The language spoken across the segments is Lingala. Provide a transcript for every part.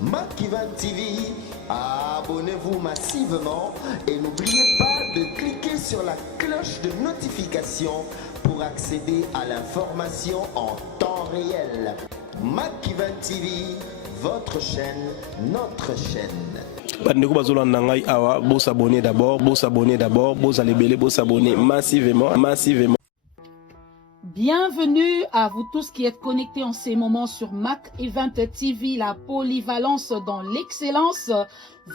Makivan TV, abonnez-vous massivement et n'oubliez pas de cliquer sur la cloche de notification pour accéder à l'information en temps réel. Makivan TV, votre chaîne, notre chaîne. Bandeko bazolanda ngai awa, beau s'abonner d'abord, beau aller beau s'abonner massivement. Bienvenue à vous tous qui êtes connectés en ces moments sur Mac Event TV, la polyvalence dans l'excellence,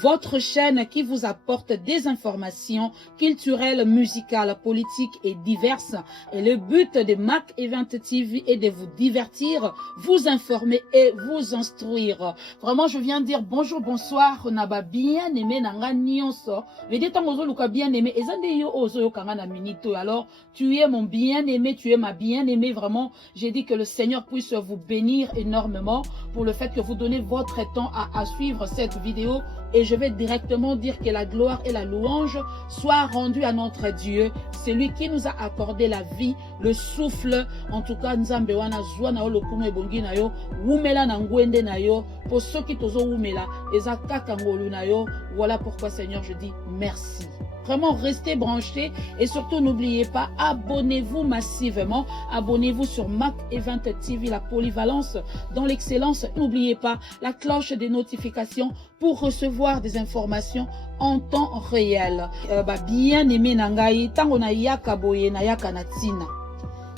votre chaîne qui vous apporte des informations culturelles, musicales, politiques et diverses. Et le but de Mac Event TV est de vous divertir, vous informer et vous instruire. Vraiment, je viens de dire bonjour, bonsoir, on a bien aimé nanga nyonso. Mais des temps luka bien aimé, et zande yo ozo yo kanga na minito. Alors, tu es mon bien aimé, tu es ma bien aimé. Vraiment, j'ai dit que le Seigneur puisse vous bénir énormément pour le fait que vous donnez votre temps à suivre cette vidéo. Et je vais directement dire que la gloire et la louange soient rendues à notre Dieu. C'est lui qui nous a accordé la vie, le souffle. En tout cas, nzambe wana zwa na lokumu ebongi na yo, wumela na ngwende na yo, pour ceux qui tozo wumela, eza kaka ngolu na yo. Voilà pourquoi, Seigneur, je dis merci. Vraiment, restez branchés et surtout, n'oubliez pas, abonnez-vous massivement. Abonnez-vous sur Mac Event TV, la polyvalence dans l'excellence. N'oubliez pas la cloche des notifications pour recevoir des informations en temps réel. Bien aimé nangai, tango na yaka boye na yaka natina.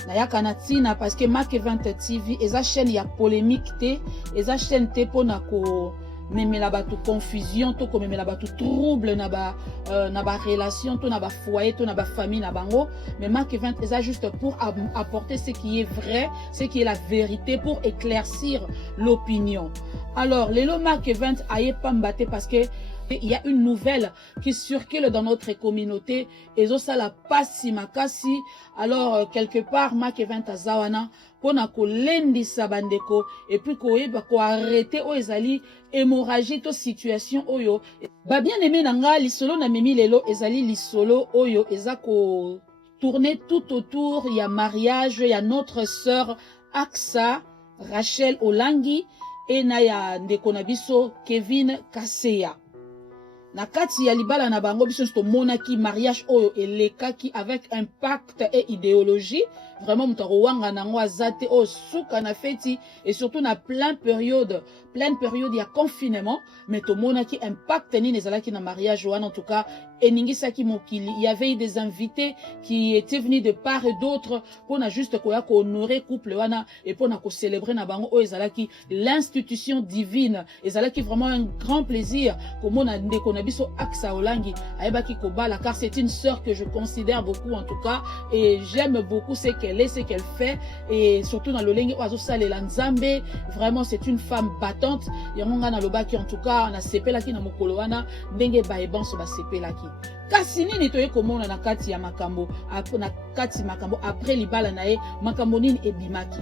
Na yaka natina parce que Mac Event TV, eza chaîne ya polémique te, eza chaîne te pona ko mais la batu confusion to comme la batu trouble na ba relation to na ba foyer to na ba famille na bango. Mais Mac Event est juste pour apporter ce qui est vrai, ce qui est la vérité, pour éclaircir l'opinion. Alors les Mac Event aye pas m'battre parce que il y a une nouvelle qui circule dans notre communauté et ça la passe makasi. Alors quelque part Mac Event azawana pona ko lendi sabandeko et puis ko arrêter o ezali hémorragie to situation oyo ba bien aimé nanga lisolo na memi lelo ezali lisolo oyo ezako tourner tout autour. Il y a mariage, il y a notre sœur Aksa Rachel Olangi et na ya ndeko na biso Kevin Kaseya. Na kati ya libala na bango biso sto monaki mariage oyo elekaki avec impact et idéologie. Vraiment mutaro wanga nango azate o suka na feti et surtout na pleine période il y a confinement, mais to monaki impact ni nezalaki na mariage wana. En tout cas eningisaki mokili, il y avait des invités qui étaient venus de part et d'autre pour na juste ko honorer couple wana et pour na ko célébrer na bango o ezalaki l'institution divine. Ezalaki vraiment un grand plaisir comme on a ndeko na biso Aksa Olangi ayebaki kobala, car c'est une sœur que je considère beaucoup en tout cas et j'aime beaucoup ce qu'elle est, ce qu'elle fait, et surtout dans le lenge oazo salela nzambe. Vraiment c'est une femme battante. Yangonga na lobaki en tout cas na sepelaki na mokolo wana ndenge baebanso ba sepelaki. Kasi nini toye komona na kati ya makambo après libala na ye makambo nini ebimaki.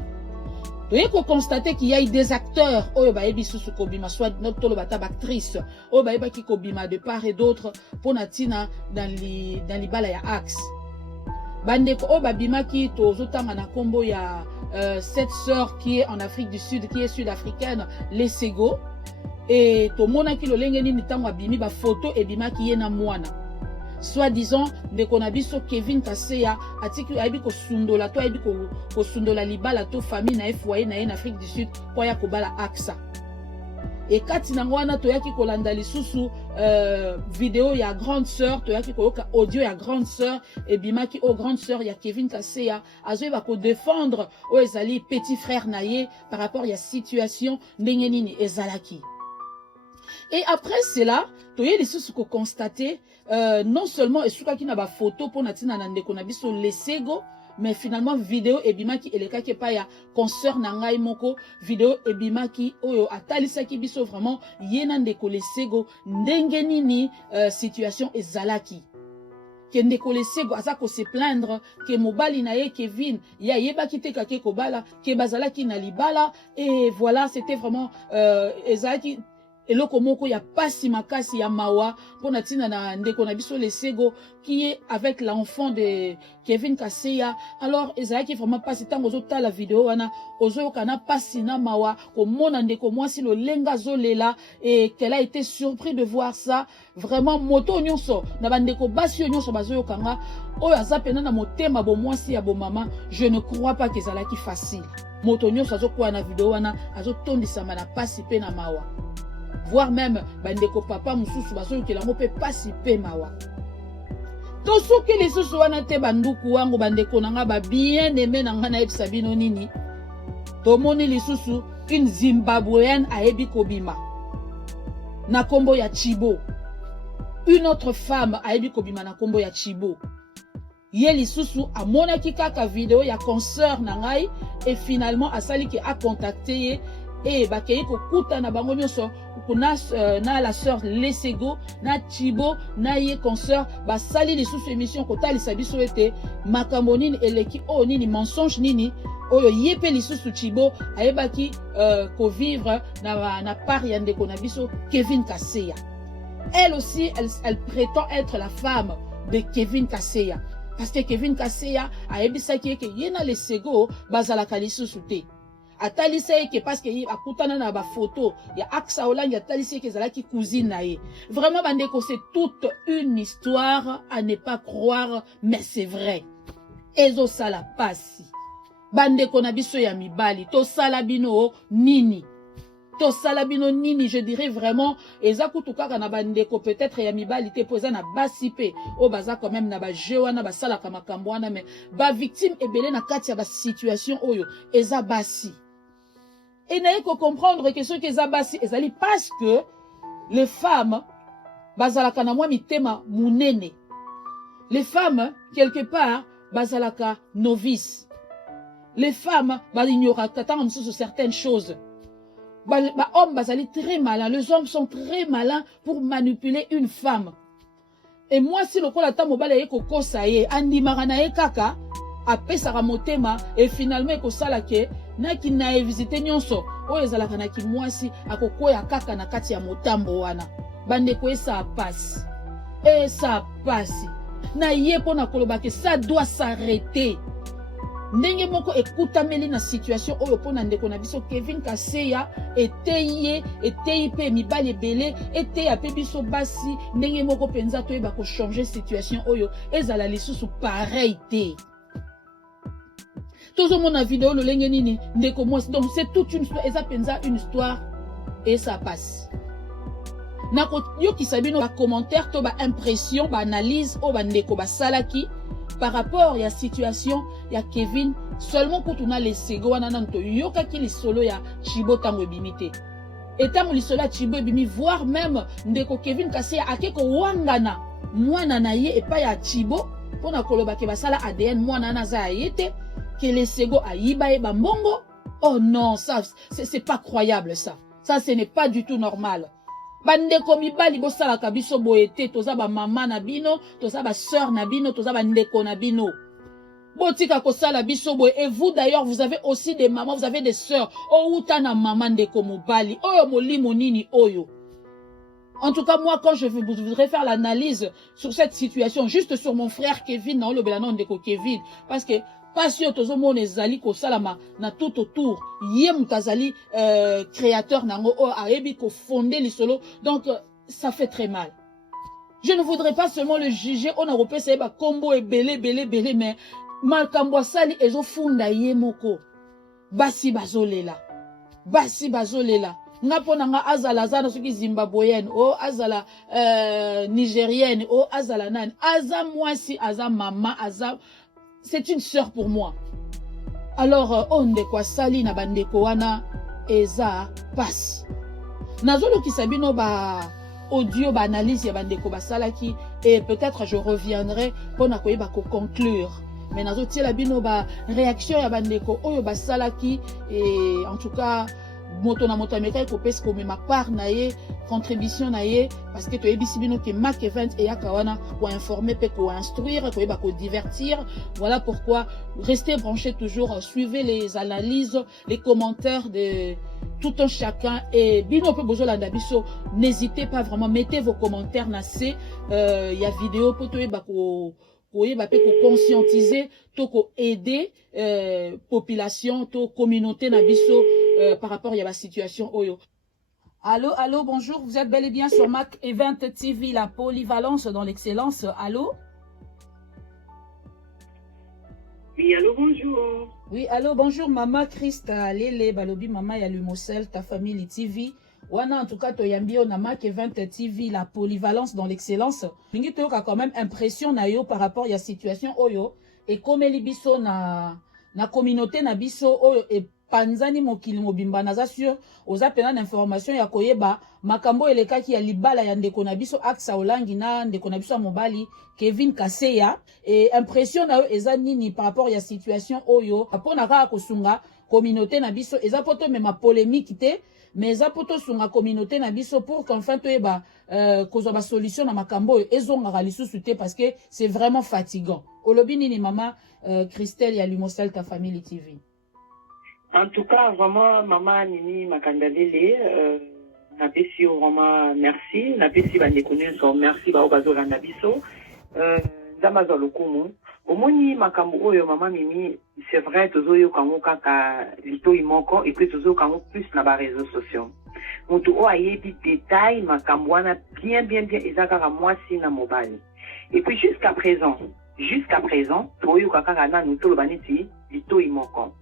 Toye ko constater qu'il y a eu des acteurs oyo baebi susu kobima, soit notre bata actrice oyo baebaki kobima de part et d'autre pona tina dans libala ya axe. Bandeko oyo babimaki tozotanga na kombo ya cette sœur qui est en Afrique du Sud, qui est sud-africaine, les Sego. Et to monaki lo lenge nini tango abimi ba photo ebimaki ye na mwana. Soit disant ndeko na biso Kevin Kaseya atiki aibi ko sundola to aibi ko sundola libala to famille na foyer na en Afrique du Sud po ya kobala Aksa. Et kati nango wana toyaki kolanda lisusu vidéo ya grande sœur, toyaki koyoka audio ya grande sœur et bimaki o grande sœur ya Kevin Kaseya azoy ba ko défendre o ezali petit frère naye par rapport à la situation ndenge nini ezalaki. Et après cela, toye lisusu ko constater non seulement esukaki na ba photo pour natina na ndeko na biso lesego, mais finalement vidéo ebimaki elekaki pa ya concert na ngai moko, vidéo ebimaki oyo atalisaki biso vraiment yena ndeko lesego ndenge nini situation ezalaki. Ke ndeko lesego aza ko se plaindre ke mobali na ye Kevin ya yebaki te kake kobala ke bazalaki na libala, et voilà, c'était vraiment ezalaki eloko moko ya pasi makasi ya mawa pona tina na ndeko na biso lesego qui est avec l'enfant de Kevin Kaseya. Alors ezalaki vraiment pasi tango zota la vidéo wana ozo kana pasi na mawa ko mona ndeko mwasi lo lenga zolela et qu'elle a été surpris de voir ça. Vraiment moto nyonso na bandeko basi nyonso bazo kanga oyo azapena na motema bo mwasi ya bo mama. Je ne crois pas que ezalaki facile. Moto nyonso azokuwa na vidéo wana azotondisama na pasi pe na mawa. Voire même bandeko papa mususu baso ke lango pe pasi pe mawa. To soki lisusu wana te banduku wangu bandeko nanga ba bien aimé nanga na ebisa bino nini. To moni lisusu une Zimbabwéenne ayebi kobima. Na kombo ya Chibo. Une autre femme ayebi kobima na kombo ya Chibo. Ye lisusu amonaki kaka vidéo ya concert na ngai et finalement asali ki a contacté ye et bakei ko kuta na bango nyonso kuna na la sœur Lesego na Chibo na ye concert basali lisusu émission ko talisa biso ete makambo nini eleki o nini mensonge nini oyo yepe lisusu Chibo ayebaki ko vivre na part ya ndeko na biso Kevin Kaseya. Elle aussi elle prétend être la femme de Kevin Kaseya. Parce que Kevin Kaseya a ebisaki ke yena lesego bazalaka lisusu te. Atalise ke parce que akutana na ba photo ya Aksa Olangi atalise ke zalaki cousine na ye. Vraiment bandeko c'est toute une histoire à ne pas croire mais c'est vrai. Ezo sala pasi. Bandeko na biso ya mibali to sala bino nini. To salabino nini, je dirais vraiment, ezakutu kaka na bandeko peut-être ya mibali te poza na basipe, o baza quand même na ba jewana ba sala kama kambwana mais ba victime ebele na kati ya ba situation oyo eza basi. Et na ko comprendre que ce que eza basi ezali parce que les femmes bazalaka na mwa mitema munene. Les femmes quelque part bazalaka novice. Les femmes ignoraka tant sur certaines choses. Hommes bazali très malins, les hommes sont très malins pour manipuler une femme. Et moi si le kola ta mobile eko kosa ye andimaka na ye kaka apesaka motema et finalement eko sala ke na ki na visiter nyonso oyo ezalaka na ki mwasi akokoya kaka na kati ya motambo wana bandeko esa passe et ça passe na ye pona koloba ke ça doit s'arrêter. Ndenge moko ekutameli na situation oyo pona ndeko na biso Kevin Kaseya eteye pe mibali ebele eteya pe biso basi ndenge moko penza toyeba ko changer situation oyo ezala lisusu pareil te. Tozo mona vidéo lo lenge nini ndeko mwasi donc c'est toute une histoire eza penza une histoire et ça passe. Nako yoki sabino ba commentaire to ba impression ba analyse o ba ndeko ba salaki par rapport à la situation ya Kevin seulement pour tourner les sego wana nanto yoka ki li solo ya Chibo tango bimité et tango li solo ya Chibo bimi voire même ndeko Kevin Kaseya akeko wangana mwana na ye et pas ya Chibo pona koloba ke basala ADN mwana na za yete que les sego ayiba e bambongo. Oh non, ça c'est pas croyable ça ce n'est pas du tout normal. Bandeko mibali bosala kabiso boete toza ba mama na bino toza ba sœur na bino toza ba ndeko na bino botika kosala biso boye. Et vous d'ailleurs vous avez aussi des mamans, vous avez des sœurs o uta na mama ndeko mobali oyo molimo nini oyo. En tout cas moi quand je voudrais faire l'analyse sur cette situation juste sur mon frère Kevin na le belano ndeko Kevin parce que passion tozomona ezali ko salama na tout autour ye mutazali créateur nango o ayebi ko fonder lisolo donc ça fait très mal. Je ne voudrais pas seulement le juger on a repensé ba combo et belé mais makambo sali ezo funda ye moko basi bazolela ngapo nanga azala zana soki Zimbabwéenne o azala nigérienne o azala nani aza mwasi aza mama aza c'est une sœur pour moi. Alors onde kwa sali na bandeko wana eza passe. Nazolo kisabino ba audio ba analyse ya bandeko basalaki et peut-être je reviendrai pour na koyeba ko conclure. Mais nazoti la bino ba réaction ya bandeko oyo basalaki et en tout cas moto na moto ameka ko pesa ko ma part na ye contribution na ye parce que to ebisi bino ke Mac Event et Yakawana pour informer pe pour instruire pour divertir. Voilà pourquoi restez branchés toujours, suivez les analyses, les commentaires de tout un chacun et bino pe bozolanda biso, n'hésitez pas vraiment, mettez vos commentaires na il y a vidéo pour to conscientiser, to aider population, to communauté na biso par rapport à la situation oyo. Allô, allô, bonjour, vous êtes bel et bien sur Mac Event TV, la polyvalence dans l'excellence. Allô? Oui, allô, bonjour. Oui, allô, bonjour, Maman Christa, Lele, Balobi, Maman Yalumosel, ta famille TV. Wana, en tout cas, Toyambio, na Mac Event TV, la polyvalence dans l'excellence. Lingi toyoka quand même impression na yo par rapport à la situation oyo. Et comme libiso na communauté na biso oyo et panzani mokili mobimba naza sur oza pena d'information ya koyeba makambo elekaki ya libala ya ndeko na biso Aksa Olangi na ndeko na biso mobali Kevin Kaseya et impression na yo eza nini par rapport ya situation oyo apona kaka kosunga communauté na biso eza poto mema polémique te mais eza poto sunga communauté na biso pour qu'enfin toyeba kozwa ba solution na makambo oyo ezongaka lisusu te parce que c'est vraiment fatigant. Olobi nini mama Christelle ya Lumosel ta famille TV. En tout cas, vraiment, maman Nini Makandalele, Napesi vraiment merci. Napesi va déconner son merci va au bazo Nabiso. Zamazo Lokumu. Omoni makambo oyo maman Mimi, c'est vrai tozoyo kango kaka lito imoko et puis tozoyo kango plus na ba réseaux sociaux. Mutu o ayebi détail makambo wana bien ezaka moi si na mobile. Et puis jusqu'à présent, toyo kaka na nuto lobaniti lito imoko.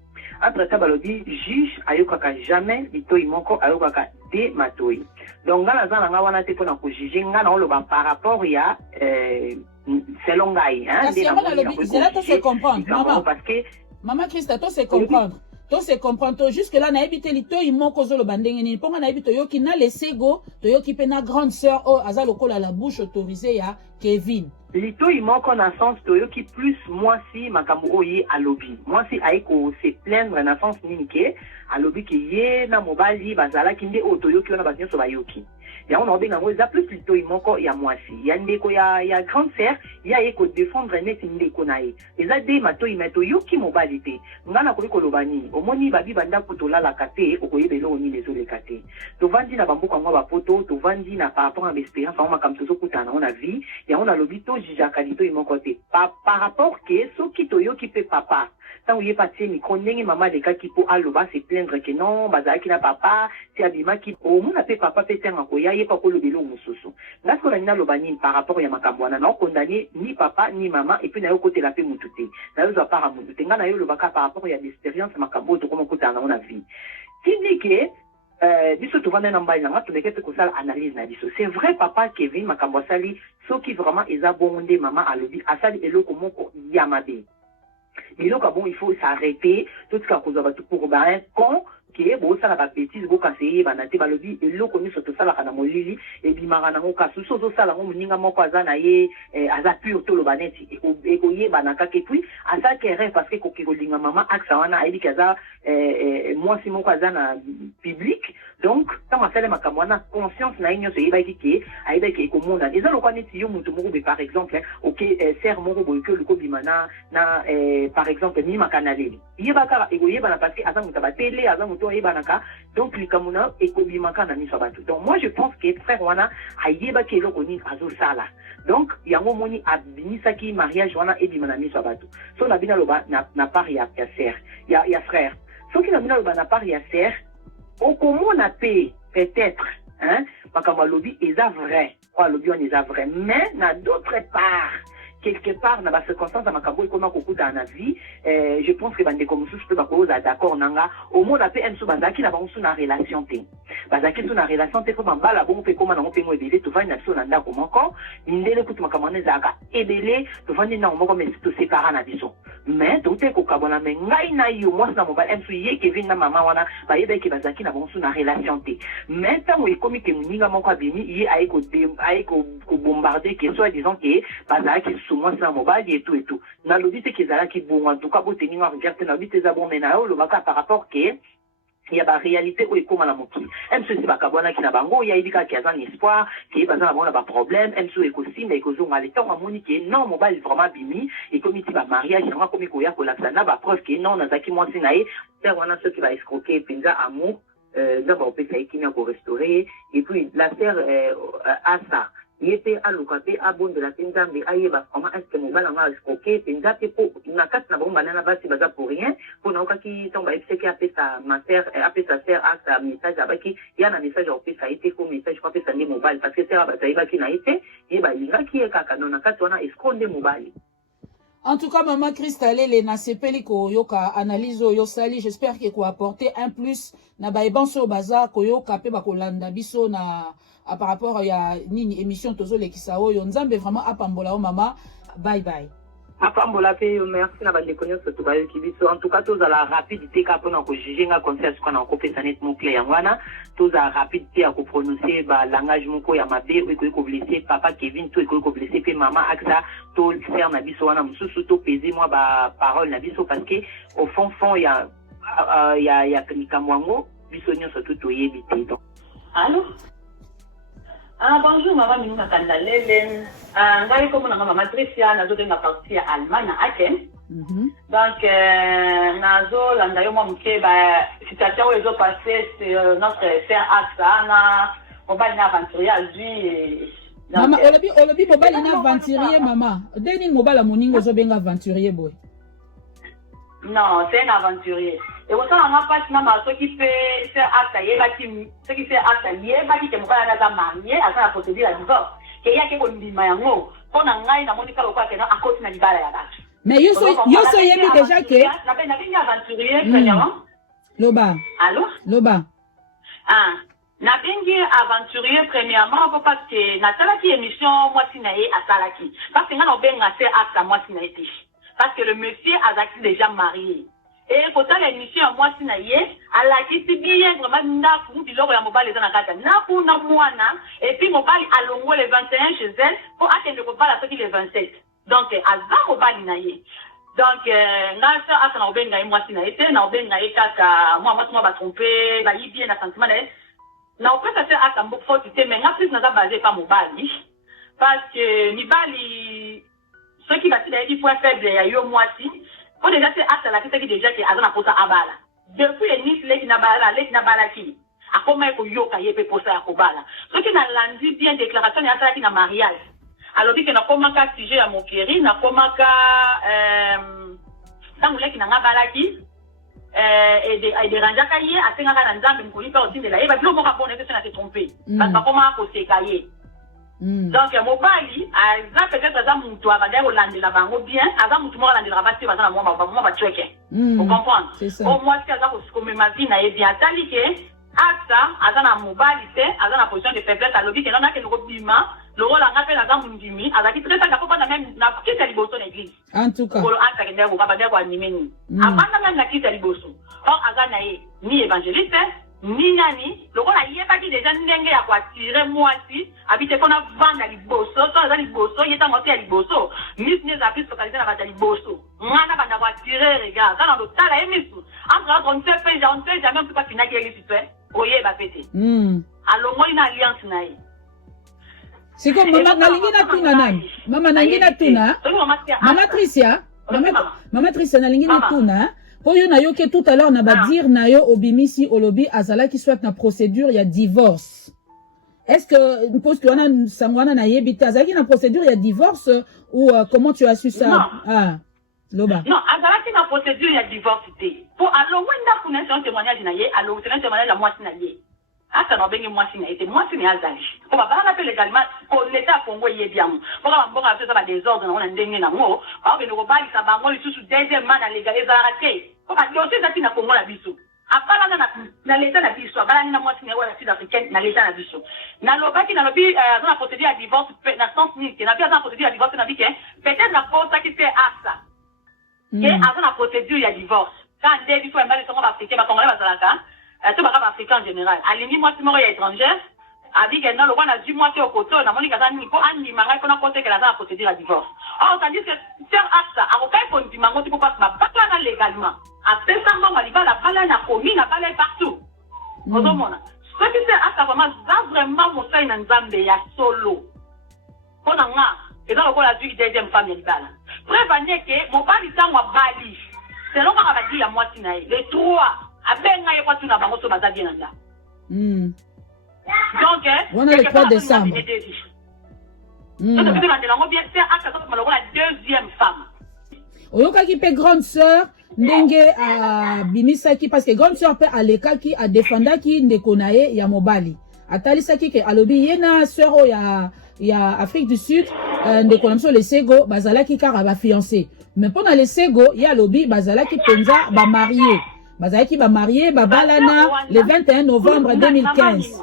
Entre ça, balobi, juge, ayokaka jamais, lito imoko, ayokaka de matoi. Donc, ngana zana nga wana te pona ko juger, ngana on loba par rapport ya, selon ngai, hein. C'est là que se comprendre, maman. Parce que, maman Christa, to se comprendre. To se comprendre, jusque là, na ebite lito imoko zo lo bandenge ni, ponga na ebite yoki na lesego, to yoki pe na grande sœur, oh, aza lokola la bouche autorisée ya Kevin. Lito imoko na sens toyoki plus moi si makambo oye alobi. Moi si aiko se plaindre na sens ninike alobi ki ye na mobali bazala kinde o toyoki ona basinyo so bayoki. Ya on obenga ngo za plus lito imoko ya moi si. Ya ndeko ya grande sœur ya eko défendre net ndeko na ye. Eza de mato imeto yoki mobali te. Ngana ko lobani omoni babi banda kutola la kate okoyebelo oni lezo kate. To vandi na bamboka ngwa bapoto to vandi na par rapport à l'expérience on makam tozo kutana on a vie ya on a lobito jijaka lito imoko te par rapport que so kitoyo ki pe papa tant ouye patie micro ndenge mama de ka ki po aloba se plaindre que non bazaki na papa ti abima ki o mona pe papa pe tenga ko ya ye pa ko lobelo mususu ngasko na nina lobani par rapport ya makambo na condamné ni papa ni maman et puis na yo côté la pe mutute na yo za para mutute ngana yo lobaka par rapport ya l'expérience makambo to komo kutana on a vie tindi ke biso tovanda na mbai nanga tumeke pe kosala analyse na biso c'est vrai papa Kevin makambo asali soki vraiment eza bonde maman alobi asali eloko moko ya mabe biloko bon il faut s'arrêter tout ce qu'on a pour un con qui est beau ça la bêtise beau conseiller banate balobi eloko ni soto sala kana molili e bimara nango kasu sozo sala ngo muninga moko azana ye aza pur to lo baneti e ko ye banaka ke puis asa kere parce que ko linga mama aksa wana aibi kaza moi si moko azana public donc tant ma fele makamwana conscience na inyo so yeba ki aiba ki ko mona eza lo kwaneti yo mutu moko be par exemple OK ser moko boy que le ko bimana na par exemple ni makanaleli yeba ka e ko yeba na parce que asa muta ba télé asa muta donc likamuna ekobimaka na miso bato donc moi je pense que frère wana ayeba ke eloko nini azosala donc yango moni abinisaki mariage wana ebima na miso bato so na bina loba na part ya sœur ya frère soki na bina loba na part ya sœur okomona pe peut-être hein makambo lobi eza vrai quoi lobi on eza vrai mais na d'autre part quelque part na ba circonstance makambo ikoma kokuta na vie je pense que bande comme sous peut ba koza d'accord nanga au monde appel en sous bazaki na bango sous na relation te bazaki sous na relation te comme bala bon pe comme na mo pe mo ebele to vani na sous na ndako moko ndele kutu makambo na zaka ebele to vani na moko mais to séparer na biso mais to te ko kabona me ngai na yo moi na mobile en sous ye Kevin na mama wana ba yebe ke bazaki na bango sous na relation te mais tant o komi ke muninga moko abimi ye aiko bombarder que soit disant que bazaki moi ça mobile et tout na lobite ke zala ki bon en tout cas boteninga regarder na lobite za bon mena o lo baka par rapport que il y a la réalité où est comme la moki même si c'est pas kabwana qui n'a bango il y a dit qu'il y a un espoir qui est basé sur un problème même si écosi mais écosi on a le temps à moniquer non mobile vraiment bimi et comme il va mariage on comme il y a collapsana ba preuve que non nazaki moi sinae faire on a ceux qui va escroquer pinza amour d'abord peut ça qui n'a pas restaurer et puis la terre à ça il était à l'occasion à bon de la tinta mais aïeba comment est-ce que mon mal en a escroqué pinza te pour na carte na bon banana ba c'est baza pour rien pour na qui tombe c'est qui appelle sa matière appelle sa sœur à sa message avec qui il y a un message en fait ça a été comme message je crois que ça n'est mobile parce que c'est là ça iba qui n'a été et bah il va qui est kaka non na carte on a escondé mobile. En tout cas, Maman Christalele na sepeli ko yoka analyse yo sali, j'espère que ko apporter un plus na ba ebanso baza ko yoka pe ba ko landa biso na par rapport ya nini émission tozo lekisa oyo nzambe vraiment apambola o mama. Bye bye. Apambola pe merci na ba déconner ce tout ba yo kibiso en tout cas tous à la rapidité ka pona ko juger nga conseil ko na ko pesa net mon clé ngwana tous à rapidité à ko prononcer ba langage moko ya mabe ko blesser papa Kevin to ko blesser pe maman aksa to faire na biso wana mususu to peser moi ba parole na biso parce que au fond ya kamwango biso nyonso to toyebi te donc. Allô? Ah, bonjour, maman Minouka Kandalele. Ngai comme on a maman Tricia, nazo de la partie Allemagne à Aachen. Donc, nazo landayo moi mke ba situation où ils ont passé c'est notre frère Asana, on va na aventurier à lui. Maman, olobi mobile na aventurier maman. Deni mobile moningo zo benga aventurier boy. Non, c'est un aventurier. Et vous savez, on n'a pas de ce qui fait ce qui fait acte qui est marié à la procédure à divorce. Il y a quelque chose qui est marié. On a un monica local qui est à cause de la divorce. Mais yo so yebi déjà que. N'a pas aventurier premièrement. Loba. Allô? Loba. Ah. N'a pas aventurier premièrement parce que na salaki émission moi sinaé à salaki. Parce que on benga c'est acte moi sinaé. Parce que le monsieur a déjà marié. Et quand l'émission moi sinaye à la qui c'est bien vraiment ndaku biloko ya mobile dans la kata naku na mwana et puis mobile a longo le 21 chez elle pour attendre le mobile à ce qui le 27 donc azan mobile naye donc na ça asa na obenga moi sinaye te na obenga kaka moi ba tromper ba yi bien na sentiment na opesa ça asa mbok faut te mais na plus na basé pas mobile parce que mibali ce qui va te dire point faible ya yo moi si on déjà c'est acte la qui déjà qui a dans posa abala depuis les nice les na bala qui a comment ko yoka yepe posa ya kobala ce qui na landi bien déclaration ya ça qui na mariage alors dit que na comment ka sujet ya mokeri na comment ka tangu leki na ngabala qui et de ranja kaye a tenga na nzambe mkoli pa aussi de la eba bilo mo ka bonne que ça na se tromper parce que comment ko se kaye. Donc mobile aza peut-être aza mutu abanda kolandela bango bien aza mutu moko alandela basi baza na mwa bachweke vous comprenez au moins si aza komema vie na ye bien atali ke asa aza na mobile te aza na position de faiblesse alobi ke nana ke lokobima lokola nga mpe naza mundimi azalaki tresaka po bana même na kisi ya liboso na église en tout cas kolo asa kendea kokabandea koanime nini avanda même na kisi ya liboso or aza na ye ni évangéliste ni nani lokola yebaki déjà ndenge ya koatire mwasi abite kona vanda liboso to aza liboso ye ntango te ya liboso misu neza plus focalisé na bato ya liboso mwana banda koatire regard kana totala ye misu entre on ne sait jamais mpe pafinaki ye lisu te oyeba pe te alongoli na alliance na ye siko mama nalingi na tuna nani mama nalingi na tuna mama Tricia nalingi na tuna Oyo na yo ke tout à l'heure na ba dire na yo obimisi olobi azala qui soit na procédure il y a divorce. Est-ce que pose que on a sangwana na yebita azala qui na procédure il y a divorce ou comment tu as su ça? Non. Ah. Loba. Non, azala qui na procédure il y a divorce té. Pour allo wenda kuna son témoignage na ye, allo c'est un témoignage à moi si na ye. Asa no bengi moi si na été moi si na azali. Ko ba bana pe légalement ko l'état Congo ye bien. Ko ba mbonga fait ça ba désordre na ndenge na ngo. Ba be no bali sa bango lisusu deuxièmement na légaliser raté. Ko ba dossier za tina Congo la biso. Apala na l'état na biso, abala na moi si na wala sud-africaine na l'état na biso. Na lobaki na lobi dans la procédure à divorce na sens ni na bien dans la procédure à divorce na biké. Peut-être la porte qui fait asa. Et avant la procédure il y a divorce. Quand il faut un mal de son africain, ba congolais bazalaka. Tout le monde africain en général. À l'ennemi, moi, c'est moi, étrangère. A dit que non, le roi a dit, moi, c'est au côté, on a montré qu'il y a un niveau, un niveau, qu'on a compté qu'elle a la procédure à divorce. Or, tandis que, faire ça, à aucun point de vue, tu peux pas se battre légalement. À 500 ans, on va la balle, on a commis, on a balle partout. ozomona soki te ata vraiment mosali na nzambe ya solo mpo na nga eza lokola azwiki deuxième femme ya libala prévanie ke mobali ntango abali selon kaka badi ya mwasi na ye le 3 abenga ye kwa tuna bango so baza bien na ndako donc wana le 3 décembre deuxième femme oyokaki mpe grande sœur ndenge abimisaki parce que grande sœur mpe alekaki adefendaki ndeko na ye ya mobali atalisaki ke alobi ye na sœur oyo ya Afrique du Sud ndeko na biso lesego bazalaki kaka bafiancé mais mpo na lesego ye alobi bazalaki mpenza bamarie bazalaki bamarie babalana le 21 novembre 2015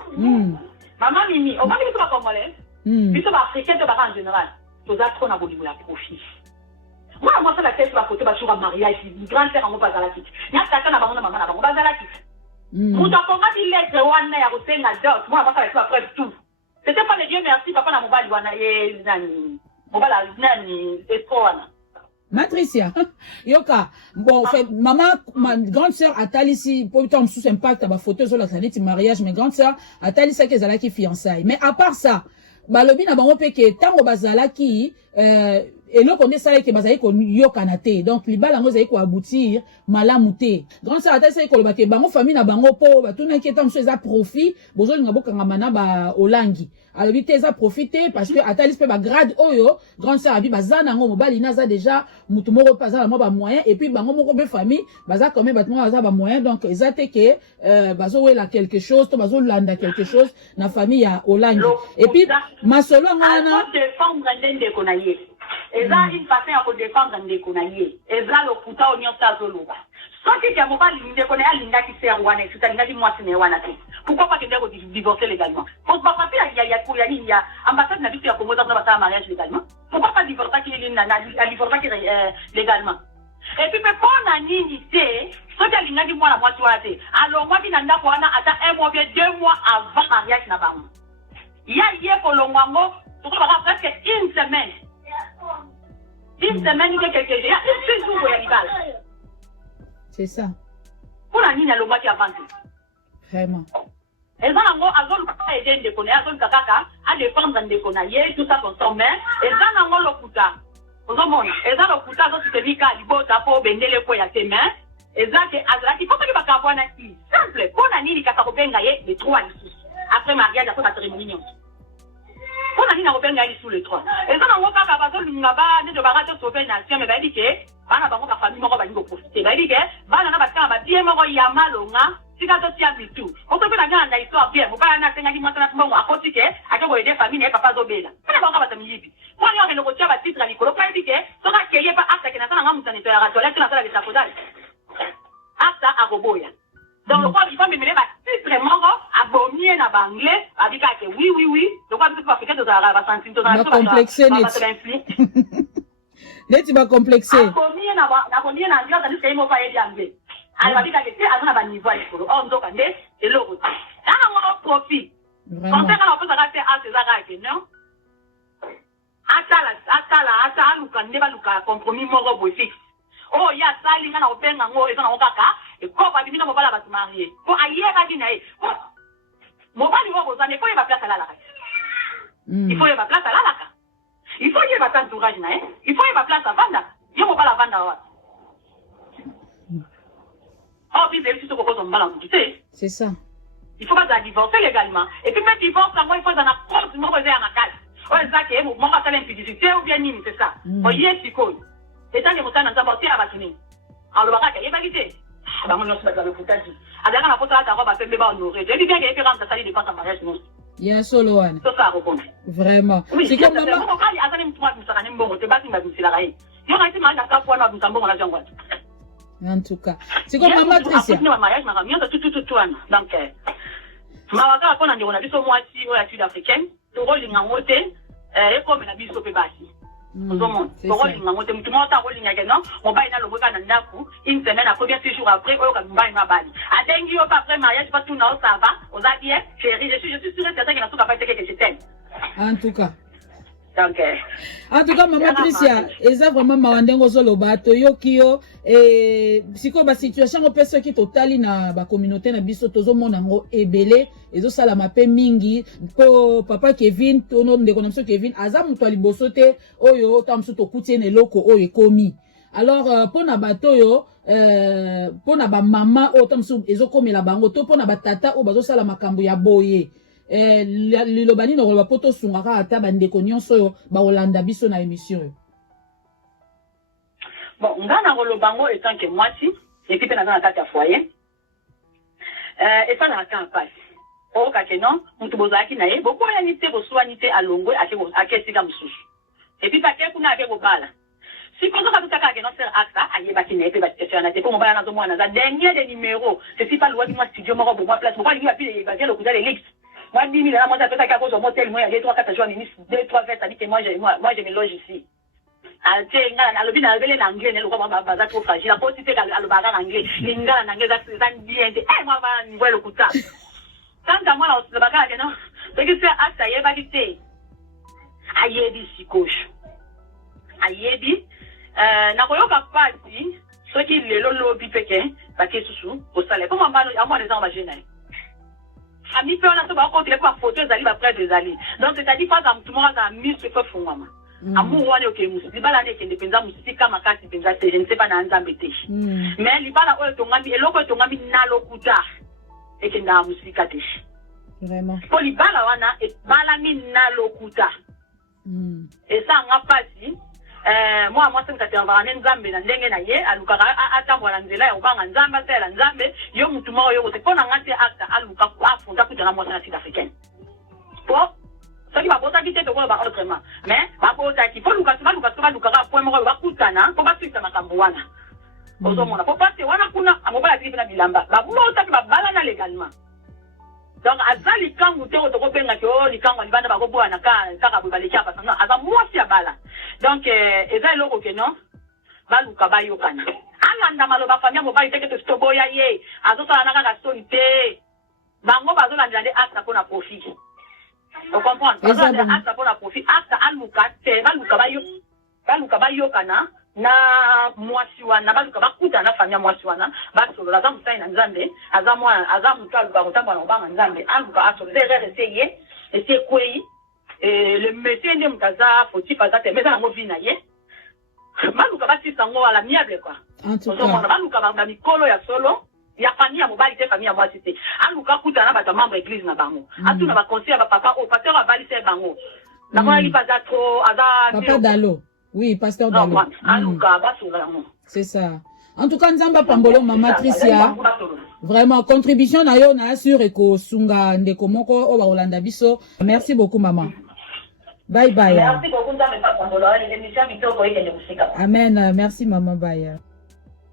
Maman Mimi, on va dire que c'est congolais. Puis c'est africain de en général. Tous les autres, on a voulu la profit. Moi, ça la tête sur la côté, je suis mariage, une grande sœur en Bazalaki. Il y a quelqu'un à maman, Bazalaki. Vous avez comment dit lettre, on a reçu la dot. Moi, ça la après tout. C'était pas le Dieu merci, papa, na mobile, on a eu nani, espoir. Matricia, yoka, bon, fait, maman, ma grande sœur a talisi, pour le sous impact, ma photo sur la planète mariage, mais grande sœur a talisi qu'elle a qui fiançailles. Mais à part ça, balobi na bango peke, tango bazalaki, et nous connaissons ça que bazali ko yokanate. Donc, libala ngo zali ko aboutir, malamuté. Grande sœur a talisi ko lobake, bango famille na bango po, ba tout n'inquiétant, monsieur, za profit, bozo linga boka ngamana ba olangi. Alors, il a profité parce que Atalis pe ba grade oyo, grande sœur abi bazana ngo mobali naza déjà mutu moko paza mo ba moyen et puis bango moko be famille baza quand même batmo baza ba moyen donc ezate ke bazo wela quelque chose to bazo landa quelque chose na famille ya Olangi et puis masolo ngana défendre ndende konaye eza une façon ya ko défendre ndende konaye eza lokuta onyosa zoluba soki ya mobali ndeko na alinga ki ser wana tutalinga ki mwasi ne wana te pourquoi pas kende ko divorcer légalement pour pas papier il y a ambassade na bitu ya Congo za ba mariage légalement pourquoi pas divorcer ki na divorcer légalement et puis pour na nini te soki alinga ki mwana mwasi wana te alors moi bina ndako wana ata 1 mois bien 2 mois avant mariage na bango ya ye ko longwango to ba presque une semaine que quelque chose il jour ya libala. C'est ça. Pour la ligne, le mois qui avance. Vraiment. Elles ont aidé de connaître, à défendre un déconnaillé, tout ça qu'on s'en met. Elles ont le kuta. Elles ont le kuta, donc tu te dis qu'à l'ibota pour bender les poils à tes mains. Elles ont que il faut que tu vas avoir un qui simple. Pour la ligne, il faut que les trois ici. Après mariage, après la cérémonie. Pour la ligne, on va sous les trois. Elles ont pas capable de nous de barater sauver nation, mais dit que bana bango ka famille moko balingo profiter ba dike bana na batanga ba tie moko ya malonga sika to tia bitu o to pena ngana histoire bien mo bana na tenga ki mwata na mbongo akotike akoko ede famille e papa zobela bana bango ba tamiyibi kwa yo ke no tia ba titre likolo pa dike to ka keye pa akta ke na sana ngamu tane to ya ratolete na sala bisa kodali akta akoboya donc le quoi il faut me mener ba titre moko abomie na banglais abika ke oui donc quoi tu peux faire que to za ba sentir to za to Neti ba complexé. Akomiye na ndio tani sema fa yedi ambe. Alibadika ke azana ba niveau ikolo. O ndoka nde eloko. Dana ngo profit. Quand ça na pesa ka te a ces arake, non? Atala aluka ndeba luka compromis moko bo fixe. Oh ya sali ngana openga ngo ezana okaka e ko ba bimina mo bala ba marié. Ko ayeba dina e. Mobali wo bozane ko yeba place la la. Il faut yeba place la la. Il faut y avoir entourage, il faut y avoir place à vendre. Il ne faut pas la vendre. Oh, puis c'est tout ce qu'on va en quitter. C'est ça. Il faut pas la divorcer légalement. Et puis, même divorce, il faut dans la compte, non, c'est en cas. Oh, c'est ça qui est, mon pas l'impudicité ou bien nini, c'est ça. Oh, y est, c'est quoi. Et tant que mon temps n'a pas été à bâtiment. Alors, le baraque, il est validé. Ah, bah, moi, je suis dans le foutage. Ah, derrière la photo, la robe, elle fait bébé honoré. Je dis bien qu'il y a fait rentrer ça, il dépense en mariage, non. Il y a un solo one. C'est ça, répondre. Vraiment. Oui, c'est comme maman. En tout cas. C'est comme maman Tricia. Donc, mawaka kona ndio na biso mwasi oya sud-africaine, to rolinga ngote, comme na biso pe basi. Ndomon, to rolinga ngote mutu mota rolinga keno, mobai na loboka na ndaku, une semaine après bien 6 jours après, oyo ka mbai na bali. Adengi yo pas après mariage pas tout na ça va, on a bien, chérie, je suis sûre que c'est ça qui n'a pas fait que je t'aime. En tout cas. Donc, en tout cas, maman Tricia, eza vraiment mawandengo zoloba toyoki yo siko ba situation ko pesa ki totali na ba communauté na biso tozo mona ngo ebele ezo sala mape mingi po papa Kevin tono ndeko na biso Kevin aza muto liboso te oyo tamsu to kutie ne loko oyo ekomi. Alors pona bato yo pona ba mama o tamsu ezo komela bango to pona ba tata o bazo sala makambo ya boye. Lilobani no ba poto sungaka ata bandeko nyonso yo ba Olanda biso na émission. Bon, ngana rolobango étant que moi si et puis na kati ya foyer. Et ça na kan passe. O ka ke non, mutu bozaki na ye, boko ya nité bosuanité alongwe ake sika mususu. Et puis pa ke kuna ake bobala. Si quand on a tout à fait notre acte, aïe, bah, qui n'est pas question, on pour moi, dans mon dernier des numéros, c'est si pas le moi studio, moi, pour moi, place, moi, il va appeler le cousin des Lix. Moi, 10 000, moi, ça peut être à cause de mon tel, moi, il y a 2-3 jours, 2-3 fêtes, ça dit que moi, je me loge ici. Ah, tiens, à l'objet d'arriver l'anglais, le roi, ma base trop fragile, la possibilité qu'à le bagarre anglais, l'inga, l'anglais, ça bien, eh, moi, on voit le coup de ça. Tant à moi, le bagarre, non, c'est que c'est acte, aïe, bah, qui t'es. Aïe, dit, si coche. Aïe, dit, nakoyoka pasi soki lelo lobi peke bake susu osale po mamba ya moi les gens va jeune ami pe on a to ba ko tele pa photo ezali ba près des alliés donc c'est-à-dire pas dans tout le monde a mis ce que font maman amour wana oke musi libala ne kende penza musi kama kasi penza te je ne sais pas na nzambe te mais libala oyo tongami eloko tongami nalo kuta ekenda musi kate Vraiment. Po libala wana e bala mi nalo kuta et ça nga pasi moi c'est que tu as un nzambe na ndenge na ye alukaka atambwa na nzela ya ubanga nzambe atela nzambe yo mutu moko yo c'est pona ngati acte aluka afunda kutana moi na sud-africaine po soki babotaki te tokoyo ba autrement mais babotaki po luka ka point moko bakutana po baswisa makambo wana ozomona po pase wana kuna amobala tiki na bilamba babotaki babalana légalement. Donc azali kangu te otokobenga ke o likango libanda bakoboana kaka bobaleka parce non aza mwasi ya bala. Donc eza eloko ke non baluka bayokana alanda maloba famia mobali teke to stoboya ye azosala na kaka soni te bango bazolandela nde acte mpona profit. On comprend bazolandela acte mpona profit acte aluka te baluka bayokana na mwasi wana baluka bakuta na famia mwasi wana basolola aza mosali na nzambe aza mutu aluka kotambola na obanga nzambe aluka asolola erreur eseye ekwei le monsieur nde mutu aza fautif aza te mais eza nango vi na ye baluka basisa yango à l'amiable quoi ozomona baluka bamikolo ya solo ya famille ya mobali te famille ya mwasi te aluka kuta na bato membre église na bango atuna baconseil ya bapapa o pasteur abalisa bango namonaki mpe aza trop aza Papa Dalo. Oui, pasteur Dalo. C'est ça. En tout cas, Nzamba Pambolo, Mama Tricia. Vraiment, contribution na yo na assure ko sunga ndeko moko o ba Olanda biso. Merci beaucoup, maman. Bye bye. Merci beaucoup, Nzamba Pambolo. L'émission Victor Koyeke de Moussika. Amen. Merci, maman. Bye.